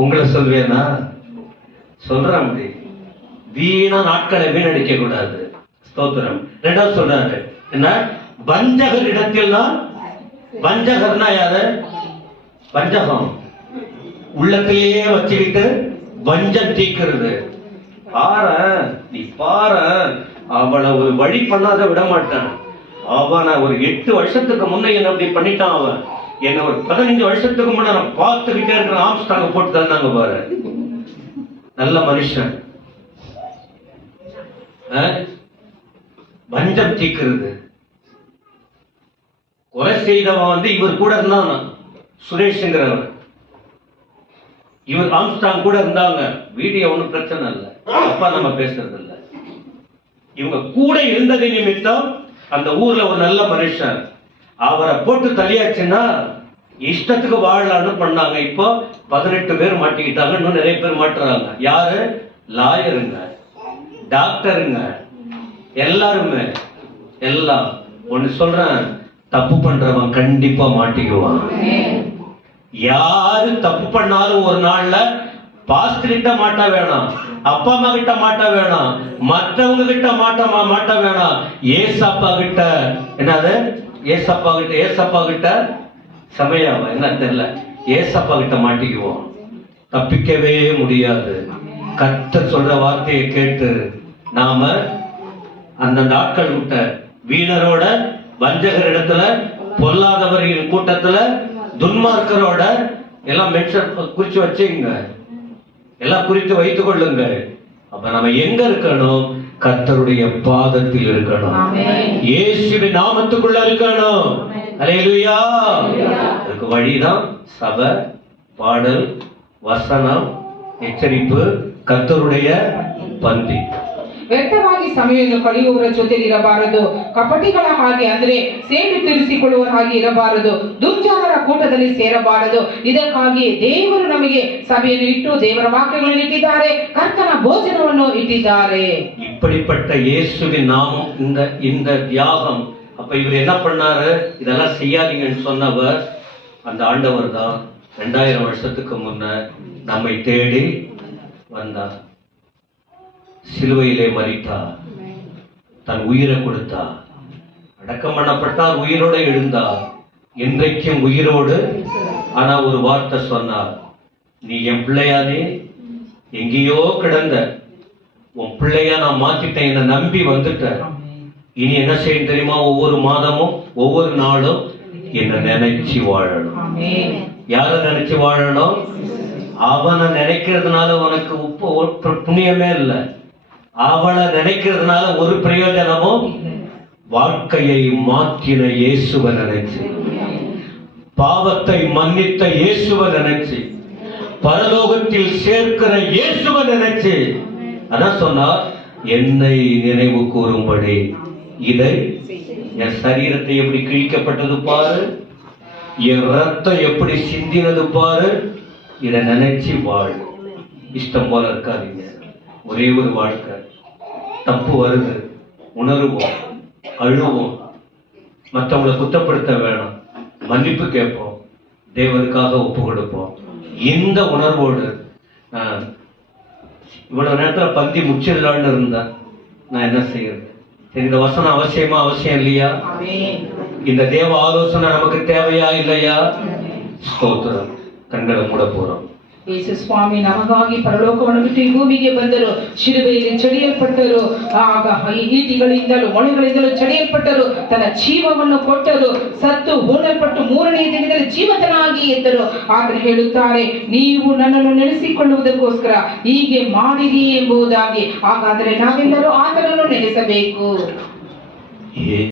உங்களை சொல்வேனா? சொல்றேன். அப்படி வீணா நாட்களை வீணடிக்க கூடாது. ஸ்தோத்திரம். 2வது சொல்றாரு என்ன? வஞ்சகர் இடத்தில் தான். வஞ்சகர்னா யாரு? வஞ்சகம் உள்ளத்திலேயே வச்சுக்கிட்டு வஞ்சம் தீக்கிறது. நீ பாரு, அவளை ஒரு வழி பண்ணாத விட மாட்டான். அவனை ஒரு 8 வருஷத்துக்கு முன்ன என்ன அப்படி பண்ணிட்டான். அவன் என்ன ஒரு 15 வருஷத்துக்கு முன்ன நான் பார்த்துக்கிட்டே இருக்கிற ஆம்ஸ்டாங்க போட்டு தந்தாங்க பாரு. நல்ல மனுஷன். வஞ்சம் தீக்கிறது. கொலை செய்தவன் இவர் கூட இருந்தான், சுரேஷ்ங்கிறவர். இவர் ஆம்ஸ்டாங் கூட இருந்தாங்க. வீடியோ ஒன்றும் பிரச்சனை இல்லை, அப்பா நம்ம பேசுறது இல்லை. இவங்க கூட இருந்தது நிமித்தம் அந்த ஊர்ல ஒரு நல்ல மனுஷன். அவரை போட்டு தள்ளியாச்சுன்னா இஷ்டத்துக்கு வாழலான்னு பண்ணாங்க. இப்போ 18 பேர் மாட்டிக்கிட்டாங்க. இன்னும் நிறைய பேர் மாட்டுறாங்க. யாரு? லாயருங்க, டாக்டருங்க, எல்லாருமே. எல்லாம் ஒன்னு சொல்றேன், தப்பு பண்றவன் கண்டிப்பா மாட்டிக்குவான். யாரு தப்பு பண்ணாலும் ஒரு நாள்ல பாஸ்டர் கிட்ட மாட்ட வேணாம், அப்பா அம்மா கிட்ட மாட்ட வேணாம், மற்றவங்க கிட்ட மாட்ட வேணாம். ஏசப்பா கிட்ட. என்னது? ஏசப்பா கிட்ட சமயாவா என்ன தெரியல, ஏசப்பா கிட்ட மாட்டிக்குவோம். தப்பிக்கவே முடியாது. கர்த்தர் சொல்ற வார்த்தையை கேட்டு நாம அந்த நாட்கள் விட்ட வீணரோட, வஞ்சகர் இடத்துல, பொல்லாதவர்களின் கூட்டத்துல, துன்மார்க்கரோட எல்லாம் மென்ஷன் குறிச்சு வச்சுங்க, எல்லாம் குறித்து வைத்துக் கொள்ளுங்க. அப்ப நம்ம எங்க இருக்கணும்? கர்த்தருடைய பாதத்தில் இருக்கணும், இயேசுவின் நாமத்துக்குள்ள இருக்கணும். அல்லேலூயா. அதுக்கு வழிதான் சபை, பாடல், வசனம், எச்சரிப்பு, ಕರ್ತರುடைய ಪಂಥಿ. ವ್ಯರ್ಥವಾಗಿ ಸಮಯವನ್ನು ಕಳೆಯುವವರ ಜೊತೆಲಿ ಇರಬಾರದು. ಕಪಟಿಗಳ ಹಾಗೆ ಅಂದ್ರೆ ಸೇಡು ತೀರಿಸಿಕೊಳ್ಳುವ ಹಾಗೆ ಇರಬಾರದು. ದುರ್ಜನರ ಕೂಟದಲ್ಲಿ ಸೇರಬಾರದು. ಇದಕ್ಕಾಗಿ ದೇವರು ನಮಗೆ ಸಭೆಯನ್ನು ಇಟ್ಟು ದೇವರ ವಾಕ್ಯಗಳನ್ನು ಇಟ್ಟಿದ್ದಾರೆ, ಕರ್ತನ ಭೋಜನವನ್ನು ಇಟ್ಟಿದ್ದಾರೆ. இப்படிப்பட்ட இயேசுவின் நாமம், இந்த தியாகம். அப்ப இவர் என்ன பண்ணாரு? இதெல்லாம் செய்யாதீங்கன்னு சொன்னவர் அந்த ஆண்டவர் தான். 2000 வருஷத்துக்கு முன்ன நம்மை தேடி வந்தார், சிலுவையிலே மரித்தார், தன் உயிரை கொடுத்தார், அடக்கம் பண்ணப்பட்டார், உயிரோடு எழுந்தார், இன்றைக்கும் உயிரோடு. ஆனா ஒரு வார்த்தை சொன்னார், நீ என் பிள்ளையானே, எங்கேயோ கிடந்த உன் பிள்ளையா நான் மாத்திட்டேன், என்னை நம்பி வந்துட்ட. இனி என்ன செய்யும் தெரியுமா? ஒவ்வொரு மாதமும் ஒவ்வொரு நாளும் என்ன நினைச்சு வாழணும். யார நினைச்சு வாழணும்? அவனை நினைக்கிறதுனால உனக்கு புண்ணியமே இல்லை. அவளை நினைக்கிறதுனால ஒரு பிரயோஜனமும். வாழ்க்கையை மாற்றின இயேசுவை நினைச்சு, பாவத்தை மன்னித்த இயேசுவை நினைச்சு, பரலோகத்தில் சேர்க்கிற இயேசுவை நினைச்சு. அதான் சொன்னார், என்னை நினைவு கூறும்படி இதை, என் சரீரத்தை எப்படி கிழிக்கப்பட்டது பாரு, என் ரத்தம் எப்படி சிந்தினது பாரு, இதை நினைச்சு வாழ். இஷ்டம் போல இருக்காதீங்க. ஒரே ஒரு வாழ்க்கை. தப்பு வருது, உணர்வோம், அழுவோம், மற்றவங்களை குற்றப்படுத்த வேணாம், மன்னிப்பு கேட்போம், தேவனுக்காக ஒப்பு கொடுப்போம். இந்த உணர்வோடு இவ்வளவு நேரத்துல பந்தி முச்சிடலான்னு இருந்தா நான் என்ன செய்யறது? இந்த வசனம் அவசியமா? அவசியம் இல்லையா? இந்த தேவ ஆலோசனை நமக்கு தேவையா இல்லையா? ஸ்தோத்திரம். கண்களை மூட போறோம். ಯೇಸು ಸ್ವಾಮಿ ನಮಗಾಗಿ ಪರಲೋಕವನ್ನು ಬಿಟ್ಟು ಈ ಭೂಮಿಗೆ ಬಂದರು, ಶಿಲುಬೆಯಲ್ಲಿ ಚಡಿಯಲ್ಪಟ್ಟರು, ಆಗ ಈಟಿಗಳಿಂದಲೂ ಮೊಳೆಗಳಿಂದಲೂ ಚಡಿಯಲ್ಪಟ್ಟರು, ತನ್ನ ಜೀವವನ್ನು ಕೊಟ್ಟರು, ಸತ್ತು ಹೂಣಲ್ಪಟ್ಟು 3ನೇ ದಿನದಲ್ಲಿ ಜೀವಂತನಾಗಿ ಎದ್ದರು. ಆದರೆ ಹೇಳುತ್ತಾರೆ, ನೀವು ನನ್ನನ್ನು ನೆನೆಸಿಕೊಳ್ಳುವುದಕ್ಕೋಸ್ಕರ ಹೀಗೆ ಮಾಡಿರಿ ಎಂಬುದಾಗಿ. ಹಾಗಾದರೆ ನಾವೆಲ್ಲರೂ ಆತನನ್ನು ನೆನೆಸಬೇಕು.